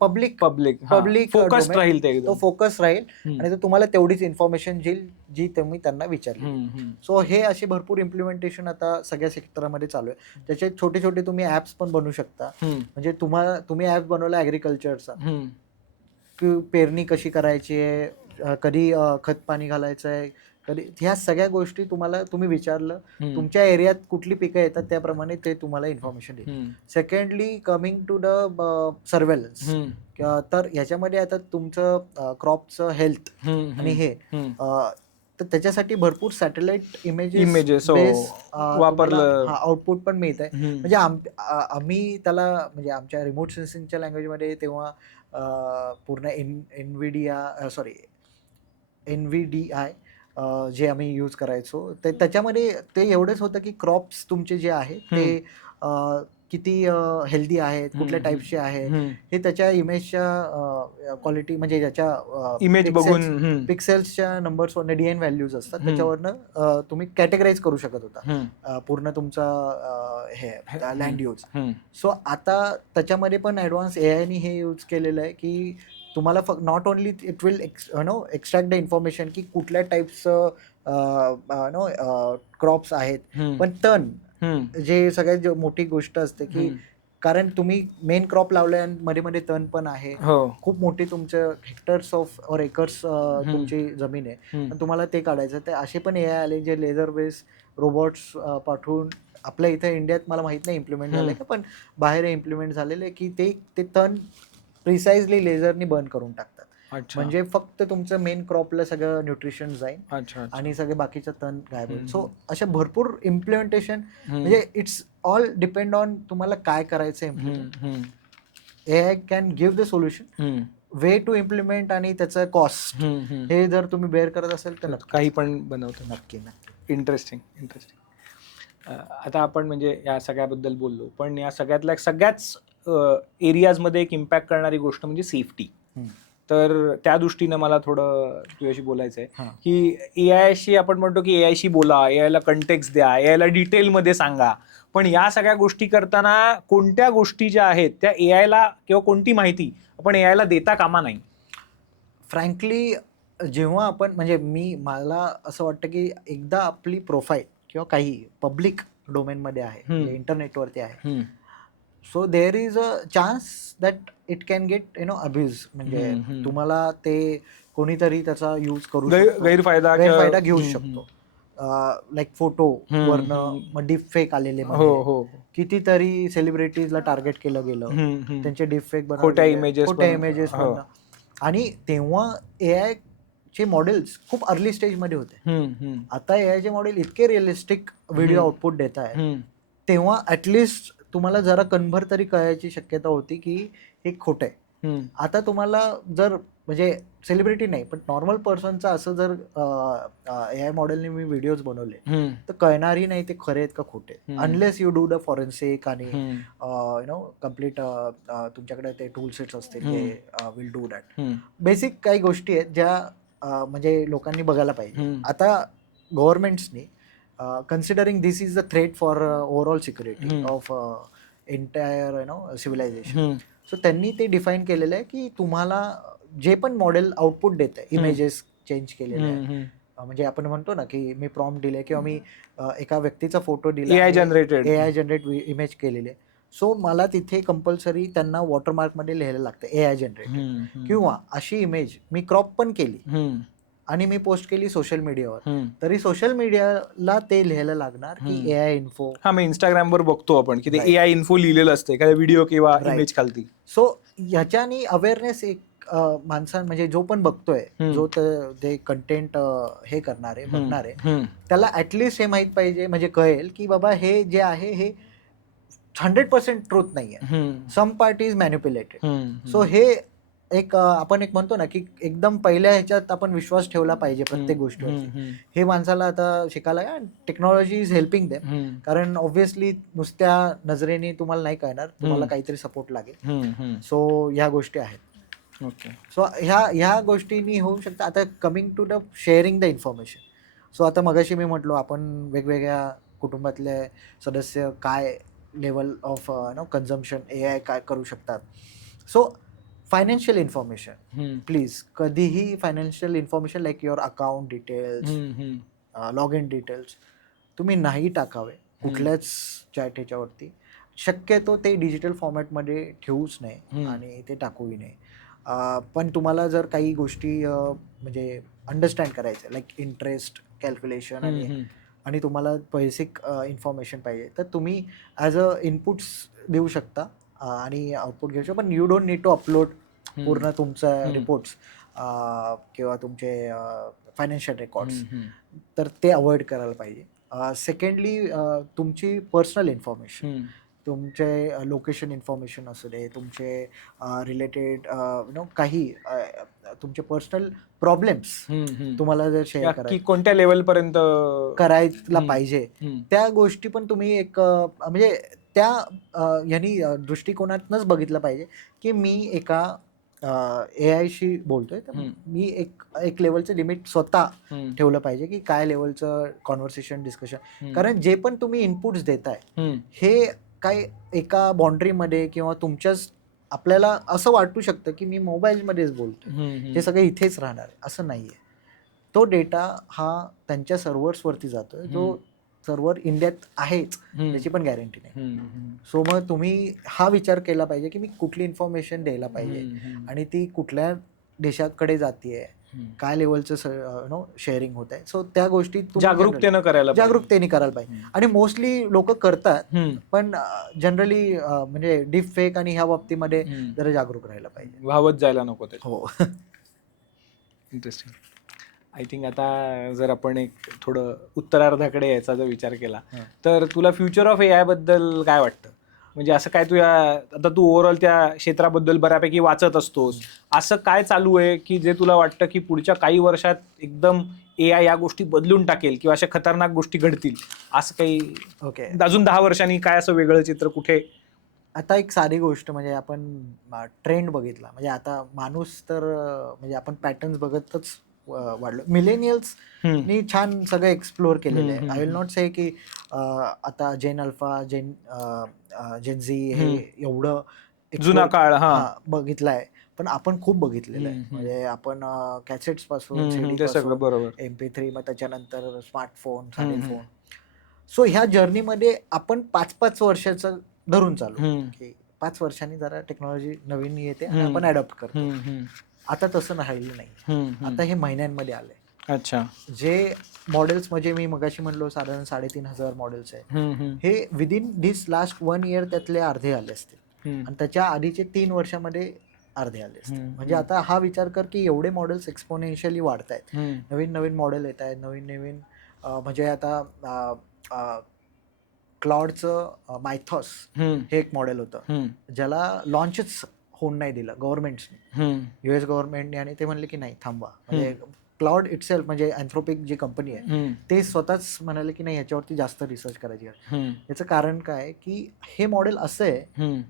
public focus राहील, ते तो फोकस राहील आणि तुम्हाला तेवढीच इन्फॉर्मेशन देईल जी तुम्ही त्यांना विचारली. सो हे असे भरपूर इम्प्लिमेंटेशन आता सगळ्या सेक्टरमध्ये चालू आहे. त्याचे छोटे छोटे तुम्ही ऍप्स पण बनवू शकता. म्हणजे तुम्ही ऍप बनवला ऍग्रिकल्चरचा, पेरणी कशी करायची आहे, कधी खत पाणी घालायचं आहे, कधी ह्या सगळ्या गोष्टी तुम्ही विचारलं, तुमच्या एरियात कुठली पिकं येतात त्याप्रमाणे ते तुम्हाला इन्फॉर्मेशन देईल. Secondly coming to the surveillance, तर ह्याच्यामध्ये आता तुमचं क्रॉपचं हेल्थ आणि हे तर त्याच्यासाठी भरपूर सॅटेलाइट इमेजेस वापरलं आउटपुट पण मिळत आहे. म्हणजे आम्ही त्याला म्हणजे आमच्या रिमोट सेन्सिंगच्या लँग्वेजमध्ये तेव्हा पूर्ण NVDI जे आम्ही यूज करायचो त्याच्यामध्ये ते एवढंच होतं की क्रॉप्स तुमचे जे आहे ते किती हेल्दी आहेत, कुठल्या टाईपचे आहे हे त्याच्या इमेजच्या क्वालिटी म्हणजे ज्याच्या इमेज बघून पिक्सेल्सच्या नंबर्सवरनं DN व्हॅल्यूज असतात त्याच्यावरनं तुम्ही कॅटेगराईज करू शकत होता पूर्ण तुमचा हे लँड यूज. सो आता त्याच्यामध्ये पण ॲडव्हान्स AIने हे यूज केलेलं आहे की तुम्हाला फक्त not only it will extract the information की कुठल्या टाईपचं क्रॉप्स आहेत, पण तण जे सगळ्यात मोठी गोष्ट असते की कारण तुम्ही मेन क्रॉप लावलाय आणि मध्ये मध्ये तण पण आहे, खूप मोठी तुमचं हेक्टर्स ऑफ और एकर्स तुमची जमीन आहे पण तुम्हाला ते काढायचं. तर असे पण AI आले जे लेझर बेस रोबोट्स पाठवून आपल्या इथे इंडियात मला माहित नाही इम्प्लिमेंट झालंय का, पण बाहेर इम्प्लिमेंट झालेलं आहे की ते तण प्रिसाइजली लेझरनी बर्न करून टाकतात. म्हणजे फक्त तुमचं मेन क्रॉपला सगळं न्यूट्रिशन जाईल आणि सगळे बाकीचं तण गायब होईल. सो अशा भरपूर इम्प्लिमेंटेशन म्हणजे इट्स ऑल डिपेंड ऑन तुम्हाला काय करायचं implement. AI can give the solution, way to implement आणि त्याचं कॉस्ट हे जर तुम्ही बेअर करत असेल तर काही पण बनवतो. नक्की. इंटरेस्टिंग. आता आपण म्हणजे या सगळ्याबद्दल बोललो, पण या सगळ्यातल्या सगळ्याच एरियाजमध्ये एक इम्पॅक्ट करणारी गोष्ट म्हणजे सेफ्टी. तर त्या दृष्टीनं मला थोडं तुझ्याशी बोलायचं आहे की AIशी आपण म्हणतो की AIशी बोला, AIला कंटेक्स्ट द्या, AIला डिटेलमध्ये सांगा, पण या सगळ्या गोष्टी करताना कोणत्या गोष्टी ज्या आहेत त्या AIला किंवा कोणती माहिती आपण AIला देता कामा नाही. फ्रँकली जेव्हा आपण म्हणजे मला असं वाटतं की एकदा आपली प्रोफाईल किंवा काही पब्लिक डोमेनमध्ये आहे, इंटरनेटवरती आहे, so there is a chance that it can get abuse. म्हणजे तुम्हाला ते कोणीतरी त्याचा यूज करू शकतो, गैरफायदा घेऊ शकतो. लाईक फोटो वरनं मग डीप फेक आलेले, कितीतरी सेलिब्रिटीजला टार्गेट केलं गेलं, त्यांचे डीप फेक खोट्या इमेजेस आणि तेव्हा AI चे मॉडेल्स खूप अर्ली स्टेजमध्ये होते. आता AI चे मॉडेल इतके रिअलिस्टिक व्हिडिओ आउटपुट देत आहेत, तेव्हा ऍटलिस्ट तुम्हाला जरा कन्व्हर तरी कळायची शक्यता होती की हे खोटं आहे. आता तुम्हाला जर म्हणजे सेलिब्रिटी नाही पण नॉर्मल पर्सनचा असं जर AI मॉडेलने मी व्हिडिओज बनवले तर कळणारही नाही ते खरे आहेत का खोटे, unless you do the forensic आणि कम्प्लीट तुमच्याकडे ते टूल सेट्स असतील जे विल डू दॅट. बेसिक काही गोष्टी आहेत ज्या म्हणजे लोकांनी बघायला पाहिजे. आता गव्हर्नमेंट्सनी considering this is the threat for overall security of entire civilization, so त्यांनी ते डिफाईन केलेलं आहे की तुम्हाला जे पण मॉडेल आउटपुट देत आहे, इमेजेस चेंज केलेले आहे, म्हणजे आपण म्हणतो ना की मी प्रॉम्प्ट दिले किंवा मी एका व्यक्तीचा फोटो दिला, AI जनरेट इमेज केलेले, सो मला तिथे कंपल्सरी त्यांना वॉटरमार्क मध्ये लिहायला लागतं AI जनरेटेड, किंवा अशी इमेज मी क्रॉप पण केली आणि मी पोस्ट केली सोशल मीडियावर, तरी सोशल मीडियाला ते लिहायला लागणार की AI इन्फो. मी इंस्टाग्रामवर बघतो आपण की ते AI इन्फो लिहिलेलं असते एखाद्या व्हिडिओ किंवा इमेज खालती. सो ह्याच्यानी अवेअरनेस एक म्हणजे जो पण बघतोय, जो ते कंटेंट हे करणारे बघणारे, त्याला ऍटलिस्ट हे माहित पाहिजे, म्हणजे कळेल की बाबा हे जे आहे हे 100% ट्रूथ नाहीये, some part is manipulated. So हे आपण एक म्हणतो ना की एकदम पहिल्या ह्याच्यात आपण विश्वास ठेवला पाहिजे प्रत्येक गोष्टीवरती. हे माणसाला आता शिकायला, टेक्नॉलॉजी इज हेल्पिंग देम, कारण ऑब्व्हियसली नुसत्या नजरेने तुम्हाला नाही कळणार, तुम्हाला काहीतरी सपोर्ट लागेल. सो ह्या गोष्टी आहेत. सो ह्या गोष्टींनी होऊ शकतं. आता coming to the sharing the information, so आता मगाशी मी म्हटलो आपण वेगवेगळ्या कुटुंबातले सदस्य काय लेवल ऑफ कन्झम्पशन AI काय करू शकतात. सो फायनान्शियल इन्फॉर्मेशन, प्लीज कधीही financial information like your account details, log in details तुम्ही नाही टाकावे कुठल्याच चॅट ह्याच्यावरती. शक्यतो ते डिजिटल फॉर्मॅटमध्ये ठेवूच नये आणि ते टाकूही नये. पण तुम्हाला जर काही गोष्टी म्हणजे अंडरस्टँड करायचं लाईक इंटरेस्ट कॅल्क्युलेशन आणि तुम्हाला बेसिक इन्फॉर्मेशन पाहिजे तर तुम्ही ॲज अ इनपुट्स देऊ शकता आणि आउटपुट घेऊ शकता, पण you don't need to upload पूर्ण तुमचं रिपोर्ट्स किंवा तुमचे फायनान्शियल रेकॉर्ड्स, तर ते अवॉइड करायला पाहिजे. सेकंडली तुमची पर्सनल इन्फॉर्मेशन, तुमचे लोकेशन इन्फॉर्मेशन असू दे, तुमचे रिलेटेड काही तुमचे पर्सनल प्रॉब्लेम्स तुम्हाला जर शेअर करायचे कोणत्या लेवलपर्यंत करायला पाहिजे त्या गोष्टी पण तुम्ही एक म्हणजे त्या यांनी दृष्टिकोनातनंच बघितलं पाहिजे की मी एका AI शी बोलतोय तर मी एक लेवलचं लिमिट स्वतः ठेवलं पाहिजे की काय लेवलचं कॉन्व्हर्सेशन डिस्कशन, कारण जे पण तुम्ही इनपुट्स देताय हे काय एका बाउंड्रीमध्ये किंवा तुमच्याच आपल्याला असं वाटू शकतं की मी मोबाईलमध्येच बोलतोय, हे सगळं इथेच राहणार आहे असं नाहीये. तो डेटा हा त्यांच्या सर्व्हर्सवरती जातोय, जो सर्व्हर इंडियात आहेच त्याची पण गॅरंटी नाही. सो मग तुम्ही हा विचार केला पाहिजे की मी कुठली इन्फॉर्मेशन द्यायला पाहिजे आणि ती कुठल्या देशाकडे जातीये, काय लेवलचं शेअरिंग होत आहे. सो त्या गोष्टी जागरूकतेने करायला पाहिजे आणि मोस्टली लोक करतात, पण जनरली म्हणजे डीप फेक आणि ह्या बाबतीमध्ये जरा जागरूक राहायला पाहिजे, व्हावत जायला नको ते. हो. इंटरेस्टिंग. आय थिंक आता जर आपण एक थोडं उत्तरार्धाकडे यायचा जर विचार केला तर तुला फ्युचर ऑफ AI बद्दल काय वाटतं? म्हणजे असं काय आता तू ओव्हरऑल त्या क्षेत्राबद्दल बऱ्यापैकी वाचत असतोस, असं काय चालू आहे की जे तुला वाटतं की पुढच्या काही वर्षात एकदम AI या गोष्टी बदलून टाकेल किंवा अशा खतरनाक गोष्टी घडतील असं काही? ओके, अजून 10 वर्षांनी काय असं वेगळं चित्र कुठे? आता एक साधी गोष्ट म्हणजे आपण ट्रेंड बघितला, म्हणजे आता माणूस तर म्हणजे आपण पॅटर्न्स बघतच वाढलो. मिलेनियल्स नी छान सगळं एक्सप्लोअर केलेलं आहे. आय विल नॉट से की आता जेन अल्फा जेन झी हे एवढं जुना काळ बघितलं आहे, पण आपण खूप बघितलेलं आहे. म्हणजे आपण कॅसेट्स पासून CD पासून MP3, मग त्याच्यानंतर स्मार्टफोन, साधे फोन. सो ह्या जर्नीमध्ये आपण 5-5 वर्षाचं धरून चालू की 5 वर्षांनी जरा टेक्नॉलॉजी नवीन येते आणि आपण अडॉप्ट करतो. आता तसं राहिलं नाही, आता हे महिन्यांमध्ये आलंय. अच्छा. जे मॉडेल्स म्हणजे मी मगाशी म्हणलो साधारण 3,500 मॉडेल्स आहे, हे विदिन दिस लास्ट 1 year त्यातले अर्धे आले असतील आणि त्याच्या आधीचे 3 वर्षामध्ये अर्धे आले असतील. म्हणजे आता हा विचार कर की एवढे मॉडेल्स एक्सपोनेन्शियली वाढत आहेत, नवीन नवीन मॉडेल येत आहेत, नवीन नवीन म्हणजे आता क्लाउडचं मायथॉस हे एक मॉडेल होतं ज्याला लॉन्चच होऊन नाही दिलं गव्हर्नमेंटने, US गव्हर्नमेंटने, आणि ते म्हणले की नाही थांबवा. म्हणजे क्लाउड इटसेल्फ म्हणजे अँथ्रोपिक जी कंपनी आहे ते स्वतःच म्हणाले की नाही याच्यावरती जास्त रिसर्च करायची आहे. याचं कारण काय की हे मॉडेल असं आहे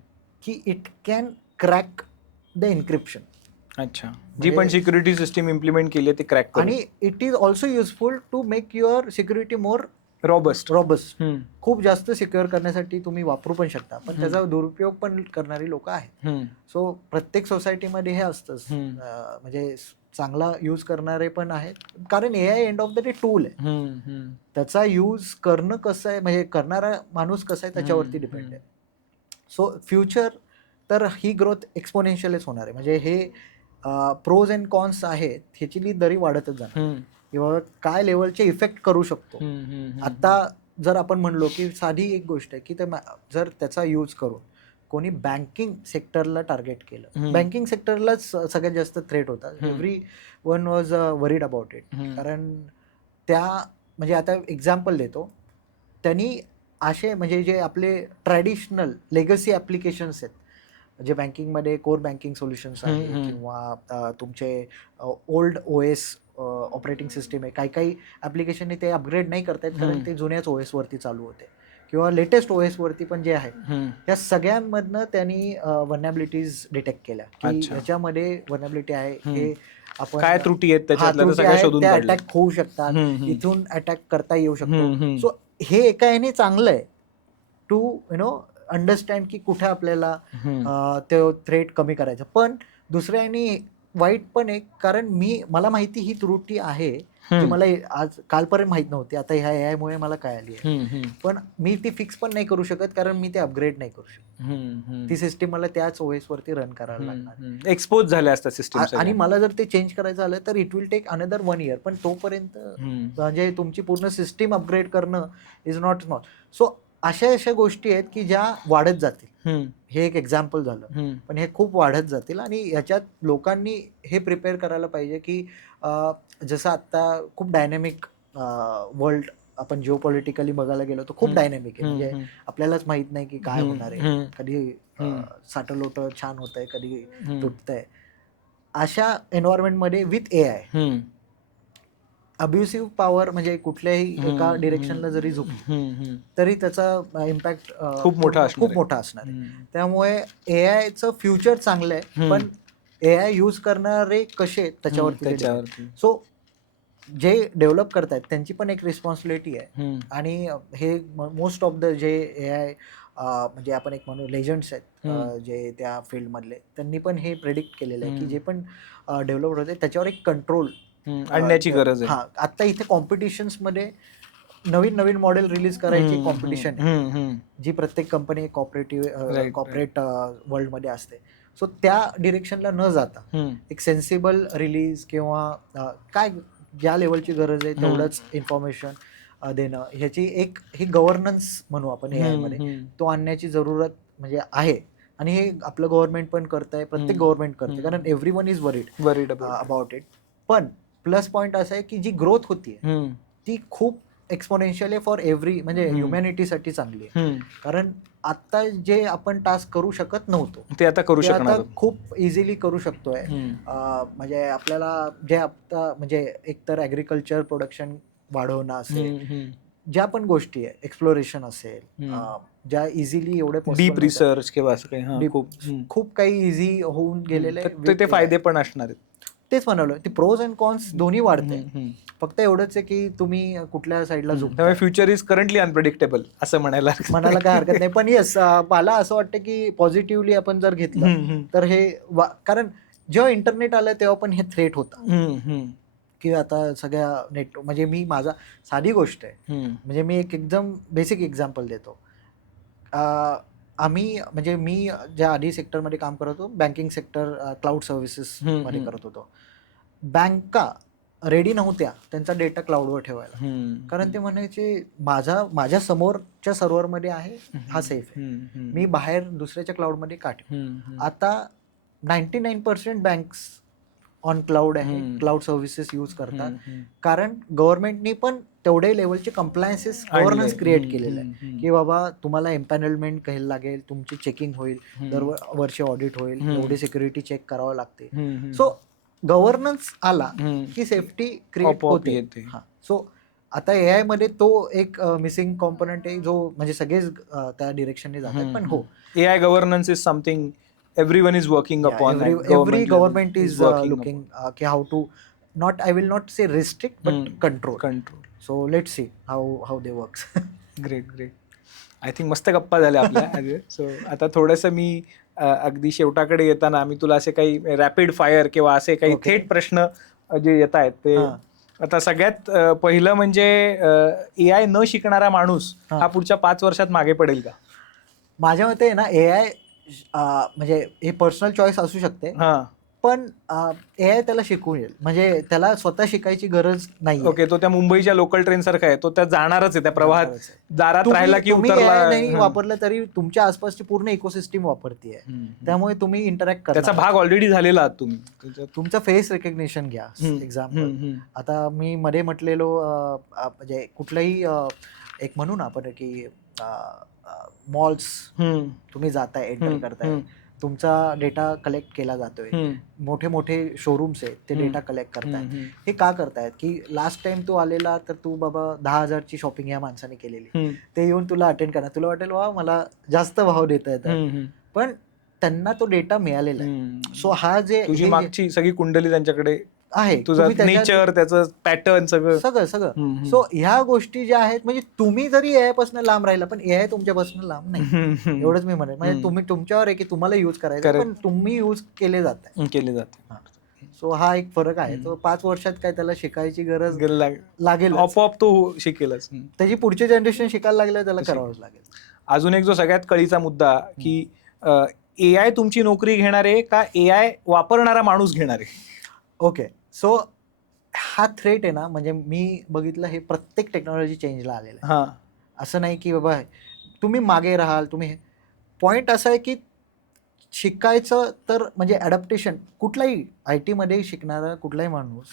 की it can crack the encryption. अच्छा, जी पण सिक्युरिटी सिस्टीम इम्प्लिमेंट केली आहे ते क्रॅक करू, आणि it is also useful to make your security more robust. खूप जास्त सिक्युअर करण्यासाठी तुम्ही वापरू पण शकता, पण त्याचा दुरुपयोग पण करणारी लोक आहेत. सो प्रत्येक सोसायटीमध्ये हे असतंच, म्हणजे चांगला यूज करणारे पण आहेत, कारण AI end of the day tool आहे. त्याचा यूज करणं कसं आहे म्हणजे करणारा माणूस कसा आहे त्याच्यावरती डिपेंड आहे. सो फ्युचर तर ही ग्रोथ एक्सपोनेन्शियलच होणार आहे. म्हणजे हे प्रोज अँड कॉन्स आहेत, ह्याची दरी वाढतच जाणार किंवा काय लेवलचे इफेक्ट करू शकतो. आता जर आपण म्हणलो की साधी एक गोष्ट आहे की जर त्याचा यूज करून कोणी बँकिंग सेक्टरला टार्गेट केलं, बँकिंग सेक्टरलाच सगळ्यात जास्त थ्रेट होता. Every one was worried about it. कारण त्या म्हणजे आता एक्झाम्पल देतो, त्यांनी असे म्हणजे जे आपले ट्रॅडिशनल लेगसी ॲप्लिकेशन्स आहेत, जे बँकिंगमध्ये कोर बँकिंग सोल्युशन्स आहे किंवा तुमचे ओल्ड OS ऑपरेटिंग सिस्टीम आहे, काही ॲप्लिकेशनने ते अपग्रेड नाही करतायत कारण ते जुन्याच OS वरती चालू होते किंवा लेटेस्ट OS वरती पण जे आहे त्या सगळ्यांमधनं त्यांनी व्हलनॅबिलिटीज डिटेक्ट केल्या की याच्यामध्ये व्हलनॅबिलिटी आहे, हे आपण काय त्रुटी आहेत त्या अटॅक होऊ शकतात, इथून अटॅक करता येऊ शकतो. सो हे एका याने चांगलं आहे टू अंडरस्टँड की कुठे आपल्याला तो थ्रेट कमी करायचा, पण दुसऱ्याने वाईट पण आहे, कारण मला माहिती ही त्रुटी आहे जी मला आज कालपर्यंत माहित नव्हती, आता ह्या AI मुळे मला कळाली आहे. पण मी ती फिक्स पण नाही करू शकत, कारण मी ते अपग्रेड नाही करू शकत. ती सिस्टीम मला त्याच OS वरती रन करायला लागणार, एक्सपोज झाल्या असतात सिस्टीम, आणि मला जर ते चेंज करायचं आलं तर it will take another 1 year. पण तोपर्यंत म्हणजे तुमची पूर्ण सिस्टीम अपग्रेड करणं इज नॉट स्मॉल. सो अशा गोष्टी आहेत की ज्या वाढत जातील. हे एक एक्झाम्पल झालं, पण हे खूप वाढत जातील, आणि याच्यात लोकांनी हे प्रिपेअर करायला पाहिजे की जसं आता खूप डायनॅमिक वर्ल्ड, आपण जिओपॉलिटिकली बघायला गेलो तर खूप डायनॅमिक आहे. म्हणजे आपल्यालाच माहित नाही की काय होणार आहे, कधी साठलोटं छान होत आहे, कधी तुटतंय. अशा एन्व्हायरमेंटमध्ये विथ AI अब्युसिव्ह पॉवर म्हणजे कुठल्याही एका डिरेक्शनला जरी झुकली तरी त्याचा इम्पॅक्ट खूप मोठा असणार आहे. त्यामुळे एआयचं फ्युचर चांगलं आहे, पण AI यूज करणारे कसे त्याच्यावरती. सो जे डेव्हलप करतायत त्यांची पण एक रिस्पॉन्सिबिलिटी आहे, आणि हे मोस्ट ऑफ द जे AI म्हणजे आपण एक म्हणू लेजंड्स आहेत जे त्या फील्डमधले, त्यांनी पण हे प्रेडिक्ट केलेलं आहे की जे पण डेव्हलप होते त्याच्यावर एक कंट्रोल आणण्याची गरज आहे. हा, आता इथे कॉम्पिटिशन्स मध्ये नवीन मॉडेल रिलीज करायची कॉम्पिटिशन आहे, जी प्रत्येक कंपनी कॉर्पोरेट वर्ल्ड मध्ये असते. सो त्या डिरेक्शनला न जाता एक सेन्सिबल रिलीज किंवा काय ज्या लेवलची गरज आहे तेवढंच इन्फॉर्मेशन देणं, ह्याची एक ही गव्हर्नन्स म्हणू आपण AI मध्ये, तो आणण्याची जरूरत म्हणजे आहे. आणि हे आपलं गव्हर्नमेंट पण करतंय, प्रत्येक गव्हर्नमेंट करते, कारण everyone is worried about it. पण प्लस पॉइंट असा आहे की जी ग्रोथ होतीये ती खूप एक्सपोनेन्शियल आहे फॉर एव्हरी, म्हणजे ह्युमॅनिटीसाठी चांगली आहे. कारण आता जे आपण टास्क करू शकत नव्हतो ते आता करू शकणार, खूप इझिली करू शकतोय. म्हणजे आपल्याला जे आता म्हणजे एकतर ॲग्रिकल्चर प्रोडक्शन वाढवणं असेल, ज्या पण गोष्टी आहे, एक्सप्लोरेशन असेल, ज्या इझिली एवढे डीप रिसर्च किंवा असं काही खूप काही इझी होऊन गेलेलं आहे. ते फायदे पण असणार आहेत. तेच म्हणालो, ती प्रोज अँड कॉन्स दोन्ही वाढते. फक्त एवढंच आहे की तुम्ही कुठल्या साईडला झुकता. फ्युचर इज करंटली अनप्रेडिक्टेबल असं म्हणायला काय हरकत नाही. पण येस, मला असं वाटतं की पॉझिटिव्हली आपण जर घेतलं तर हे, कारण जेव्हा इंटरनेट आलं तेव्हा पण हे थ्रेट होता की आता सगळ्या नेट, म्हणजे मी माझा साधी गोष्ट आहे, म्हणजे मी एक एकदम बेसिक एक्झाम्पल देतो. म्हणजे मी ज्या आधी सेक्टरमध्ये काम करत होतो, बँकिंग सेक्टर, क्लाउड सर्व्हिसेस मध्ये करत होतो. बँका रेडी नव्हत्या त्यांचा डेटा क्लाउडवर ठेवायला, कारण ते म्हणायचे माझ्या समोरच्या सर्व्हरमध्ये आहे, हा सेफ आहे, मी बाहेर दुसऱ्याच्या क्लाउडमध्ये का ठेवू. आता 99% बँक्स ऑन क्लाउड आहे, क्लाउड सर्व्हिसेस यूज करतात, कारण गव्हर्नमेंटनी पण तेवढे लेवलचे गव्हर्नन्स क्रिएट केलेले आहे की बाबा तुम्हाला एम्पॅनलमेंट घ्यायला लागेल, तुमची चेकिंग होईल, दरवर्षी ऑडिट होईल, एवढी सिक्युरिटी चेक करावं लागते. सो गव्हर्नन्स आला की सेफ्टी क्रिएट होते. सो आता AI मध्ये तो एक मिसिंग कॉम्पोनंट आहे, जो म्हणजे सगळेच त्या डिरेक्शनने जातात. पण हो, AI governance is something everyone is working upon, every government is looking how to, I will not say restrict, but control. So let's see how they works. Great. I think मस्त गप्पा झाल्या आपल्या. सो आता थोडंसं मी अगदी शेवटाकडे येताना मी तुला असे काही रॅपिड फायर किंवा असे काही थेट प्रश्न जे येत आहेत ते, आता सगळ्यात पहिलं म्हणजे AI न शिकणारा माणूस हा पुढच्या 5 वर्षात मागे पडेल का? माझ्या मते ना, AI म्हणजे हे पर्सनल चॉईस असू शकते, पण AI त्याला शिकून येईल, म्हणजे त्याला स्वतः शिकायची गरज नाही. ओके, तो त्या मुंबईच्या लोकल ट्रेन सारखा आहे, तो त्या जाणारच आहे, त्या प्रवाहात दारात राहिला की उतरला. AI नाही वापरलं तरी तुमच्या आसपासची पूर्ण इकोसिस्टीम वापरतीये, त्यामुळे तुम्ही इंटरॅक्ट करा. त्याचा भाग ऑलरेडी झालेला आहात तुम्ही. तुमचं फेस रेकग्नेशन घ्या. एक्झाम्पल, आता मी मध्ये म्हटलेलो, म्हणजे कुठलंही एक म्हणू ना आपण की मॉल्स तुम्ही जाताय, एंटर करताय, तुमचा डेटा कलेक्ट केला जातोय, मोठे शोरूम्स आहेत ते डेटा कलेक्ट करतायत. हे का करतायत की लास्ट टाइम तू आलेला तर तू बाबा 10,000ची शॉपिंग या माणसाने केलेली, ते येऊन तुला अटेंड करणार, तुला वाटेल वा मला जास्त भाव देता येतात, पण त्यांना तो डेटा मिळालेला आहे. सो हा जे तुझी मागची सगळी कुंडली त्यांच्याकडे आहे, तुझं नेचर, त्याचं पॅटर्न, सगळं. सो ह्या गोष्टी ज्या आहेत, म्हणजे तुम्ही जरी AI पासून लांब राहिला पण AI तुमच्यापासून लांब नाही, एवढंच मी म्हणेन. म्हणजे तुम्ही तुमच्यावर आहे की तुम्हाला यूज करायचं, पण तुम्ही यूज केले जाते. सो हा एक फरक आहे. तो 5 वर्षात काय त्याला शिकायची गरज लागेल, आपोआप तो शिकेलच. त्याची पुढची जनरेशन शिकायला लागल्यावर त्याला करावंच लागेल. अजून एक जो सगळ्यात कळीचा मुद्दा की AI तुमची नोकरी घेणार आहे का AI वापरणारा माणूस घेणार आहे? ओके, सो हा थ्रेट आहे ना, म्हणजे मी बघितलं हे प्रत्येक टेक्नॉलॉजी चेंजला आलेलं आहे. असं नाही की बाबा तुम्ही मागे राहाल. तुम्ही पॉइंट असा आहे की शिकायचं तर म्हणजे अडॅप्टेशन कुठलाही IT मध्ये शिकणारा कुठलाही माणूस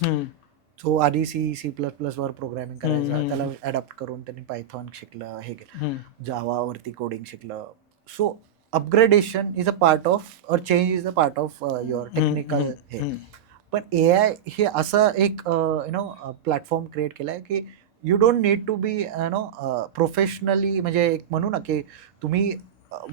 जो आधी C++ वर प्रोग्रामिंग करायचा, त्याला अडॅप्ट करून त्यांनी पायथॉन शिकलं, हे केलं, जावावरती कोडिंग शिकलं. So upgradation is a part of or change is a part of your technical हे. पण AI हे असं एक प्लॅटफॉर्म क्रिएट केलाय की you don't need to be professionally, म्हणजे एक म्हणू ना की तुम्ही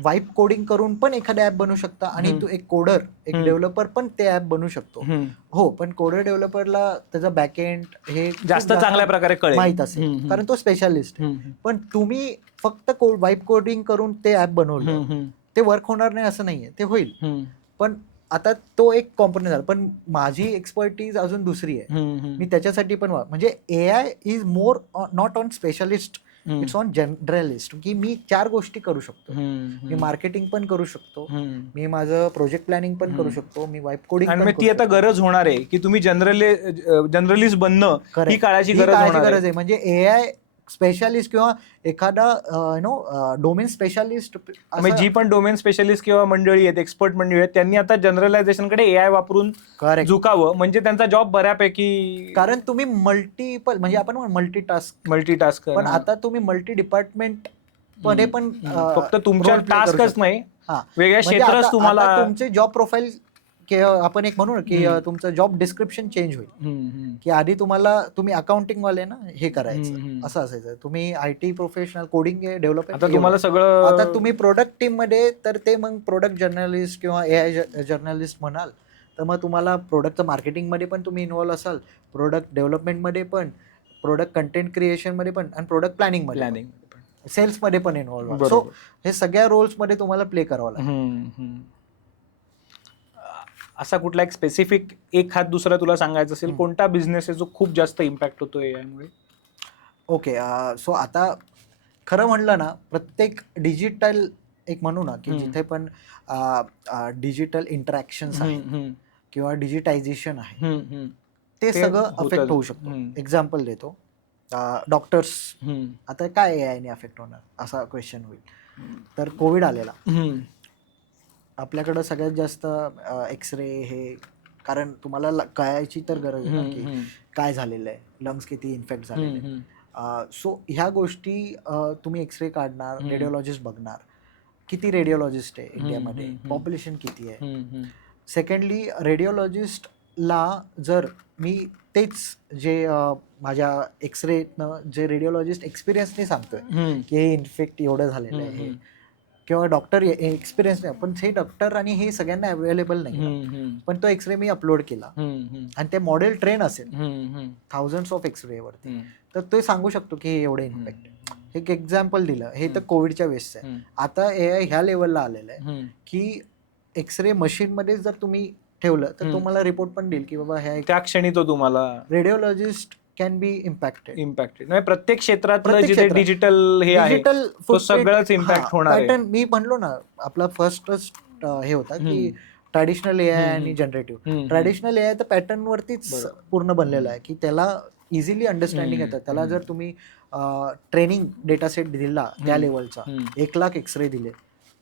वाईप कोडिंग करून पण एखादं ॲप बनवू शकता आणि तू एक कोडर, एक डेव्हलपर पण ते ॲप बनवू शकतो. हो, पण कोडर डेव्हलपरला त्याचा बॅकएंड हे जास्त चांगल्या प्रकारे माहित असेल, कारण तो स्पेशालिस्ट आहे. पण तुम्ही फक्त वाईप कोडिंग करून ते ॲप बनवलं, ते वर्क होणार नाही असं नाहीये, ते होईल. पण आता तो एक कॉम्पोनंट झाला. पण माझी एक्सपर्टीज अजून दुसरी आहे. मी त्याच्यासाठी पण म्हणजे AI is more not on specialist, it's on generalist. की मी 4 गोष्टी करू शकतो. मी मार्केटिंग पण करू शकतो, मी माझं प्रोजेक्ट प्लॅनिंग पण करू शकतो, मी वाईप कोडिंग पण. ती आता गरज होणार आहे की तुम्ही जनरलिस्ट बनणं, ही काळाची गरज आहे. म्हणजे AI स्पेशालिस्ट किंवा एखादा डोमेन स्पेशालिस्ट, जी पण डोमेन स्पेशालिस्ट किंवा मंडळी आहेत, एक्सपर्ट मंडळी आहेत, त्यांनी आता जनरलायझेशन कडे AI वापरून झुकावं, म्हणजे त्यांचा जॉब बऱ्यापैकी. कारण तुम्ही मल्टिपल, म्हणजे आपण मल्टीटास्क, पण आता तुम्ही मल्टी डिपार्टमेंट मध्ये पण फक्त तुमच्या टास्कच नाही, वेगळ्या क्षेत्रात तुम्हाला तुमचे जॉब प्रोफाईल आपण एक म्हणू ना की तुमचं जॉब डिस्क्रिप्शन चेंज होईल. की आधी तुम्ही अकाउंटिंग वाले ना हे करायचं, असं असायचं. तुम्ही IT प्रोफेशनल, कोडिंग, डेव्हलपर, आता तुम्हाला सगळं. आता तुम्ही प्रोडक्ट टीम मध्ये तर ते मग प्रोडक्ट जर्नलिस्ट किंवा AI जर्नलिस्ट म्हणाल, तर मग तुम्हाला प्रोडक्टचं मार्केटिंग मध्ये पण तुम्ही इन्व्हॉल्व असाल, प्रोडक्ट डेव्हलपमेंट मध्ये पण, प्रोडक्ट कंटेंट क्रिएशन मध्ये पण, आणि प्रोडक्ट प्लॅनिंग मध्ये, सेल्स मध्ये पण इन्व्हॉल्व. सो हे सगळ्या रोल्स मध्ये तुम्हाला प्ले करावं लागेल. असा कुठला एक स्पेसिफिक एक हात दुसरा तुला सांगायचं असेल, कोणता बिझनेस आहे जो खूप जास्त इम्पॅक्ट होतो AI मुळे? ओके, सो आता खरं म्हणलं ना, प्रत्येक डिजिटल एक म्हणू ना की जिथे पण डिजिटल इंटरॅक्शन्स आहेत किंवा डिजिटायझेशन आहे, ते सगळं अफेक्ट होऊ शकतो. एक्झाम्पल देतो, डॉक्टर्स. आता काय AI ने अफेक्ट होणार असा क्वेश्चन होईल. तर कोविड आलेला, आपल्याकडं सगळ्यात जास्त एक्सरे हे, कारण तुम्हाला कळायची तर गरज आहे ना की काय झालेलं आहे, लंग्स किती इन्फेक्ट झालेले. सो ह्या गोष्टी तुम्ही एक्सरे काढणार, रेडिओलॉजिस्ट बघणार, किती रेडिओलॉजिस्ट आहे इंडियामध्ये, पॉप्युलेशन किती आहे. सेकंडली, रेडिओलॉजिस्टला जर मी तेच जे माझ्या एक्सरेतनं जे रेडिओलॉजिस्ट एक्सपिरियन्सने सांगतोय की हे इन्फेक्ट एवढं झालेलं आहे, किंवा डॉक्टर एक्सपिरियन्स नाही, पण हे डॉक्टर आणि हे सगळ्यांना अवेलेबल नाही, पण तो एक्सरे मी अपलोड केला आणि ते मॉडेल ट्रेन असेल थाउजंड्स ऑफ एक्सरे वरती, तर ते सांगू शकतो की हे एवढं इम्पॅक्ट. एक एक्झाम्पल दिलं, हे तर कोविडच्या वेळेस आहे. आता AI ह्या लेवलला आलेलं आहे की एक्सरे मशीन मध्ये जर तुम्ही ठेवलं तर तुम्हाला रिपोर्ट पण देईल की बाबा ह्या त्या क्षणी तो तुम्हाला रेडिओलॉजिस्ट कॅन बी इम्पॅक्टेड. नाही, प्रत्येक क्षेत्रात जिथे डिजिटल हे आहे, तो सगळंच इम्पॅक्ट होणार आहे. मी म्हणलो ना, आपला फर्स्टच हे होता की ट्रॅडिशनल AI आणि जनरेटिव्ह. ट्रॅडिशनल AI तर पॅटर्न वरतीच पूर्ण बनलेला आहे की त्याला इझिली अंडरस्टँडिंग येतं. त्याला जर तुम्ही ट्रेनिंग डेटा सेट दिला त्या लेवलचा, 1,00,000 एक्सरे दिले,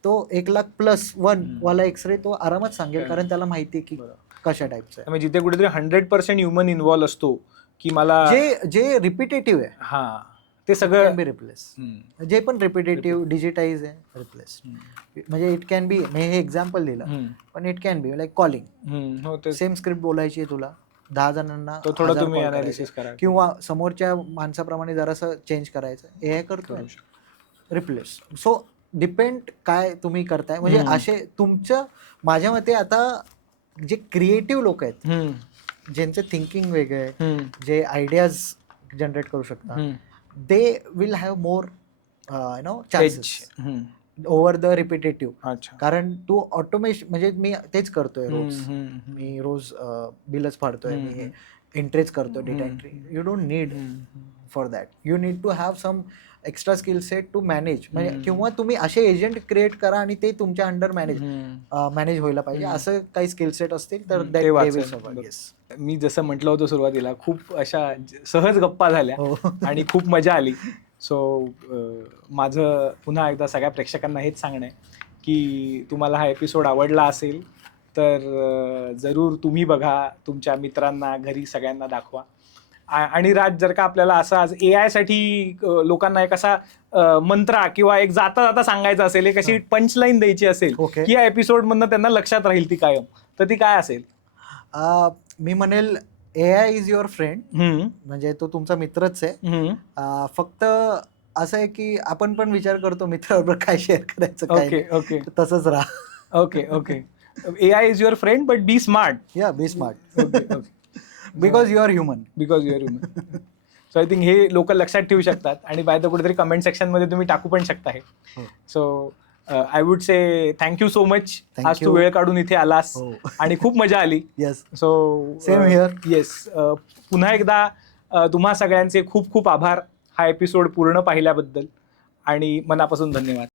तो 1,00,000+1 वाला एक्सरे तो आरामात सांगेल, कारण त्याला माहिती आहे की कशा टाईपचा आहे. जिथे कुठेतरी 100% ह्युमन इन्व्हॉल्व असतो की मला जे रिपिटेटिव्ह आहे ते सगळं कॅन बी रिप्लेस. जे पण रिपिटेटिव्ह डिजिटाइज आहे, रिप्लेस. म्हणजे इट कॅन बी, मी हे एक्झाम्पल दिलं, पण it can be like calling. Same script बोलायची आहे तुला, 10 जणांना थोडं तुम्ही अनालिसिस करा, किंवा समोरच्या माणसाप्रमाणे जरासं चेंज करायचं, AI करतो, रिप्लेस. सो डिपेंड काय तुम्ही करताय. म्हणजे असे तुमचं, माझ्या मते आता जे क्रिएटिव्ह लोक आहेत, ज्यांचं थिंकिंग वेगळं आहे, जे आयडियाज जनरेट करू शकतात, they will have more chances. Over the repetitive. अच्छा. कारण तू ऑटोमेशन म्हणजे मी तेच करतोय रोज. मी रोज बिलच फाडतोय, मी एंट्रीज करतोय, data entry. You don't need for that. You need to have some extra skill set to manage. म्हणजे किंवा तुम्ही असे एजंट क्रिएट करा आणि ते तुमच्या अंडर मॅनेज व्हायला पाहिजे. असं काही स्किल सेट असतील तर ते वाचेल. मी जसं म्हटलं होतं सुरुवातीला, खूप अशा सहज गप्पा झाल्या आणि खूप मजा आली. सो माझं पुन्हा एकदा सगळ्या प्रेक्षकांना हेच सांगणं आहे की तुम्हाला हा एपिसोड आवडला असेल तर जरूर तुम्ही बघा, तुमच्या मित्रांना, घरी सगळ्यांना दाखवा. आणि राज, जर का आपल्याला असं आज AI साठी लोकांना एक असा मंत्रा किंवा एक जाता जाता सांगायचं असेल, एक अशी पंचलाईन द्यायची असेल की या एपिसोड मधनं त्यांना लक्षात राहील ती कायम, तर ती काय असेल? मी म्हणेल AI इज युअर फ्रेंड. म्हणजे तो तुमचा मित्रच आहे. फक्त असं आहे की आपण पण विचार करतो मित्राबरोबर काय शेअर करायचं, ओके, तसंच राहा. Okay. AI is your friend but be smart. Yeah, be smart. Okay. Because you are human. So I think हे लोक लक्षात ठेवू शकतात आणि बाय द कुठेतरी कमेंट सेक्शन मध्ये तुम्ही टाकू पण शकता हे. So I would say thank you so much. आज तू वेळ काढून इथे आलास आणि खूप मजा आली. So same here. येस, पुन्हा एकदा तुम्हा सगळ्यांचे खूप खूप आभार हा एपिसोड पूर्ण पाहिल्याबद्दल आणि मनापासून धन्यवाद.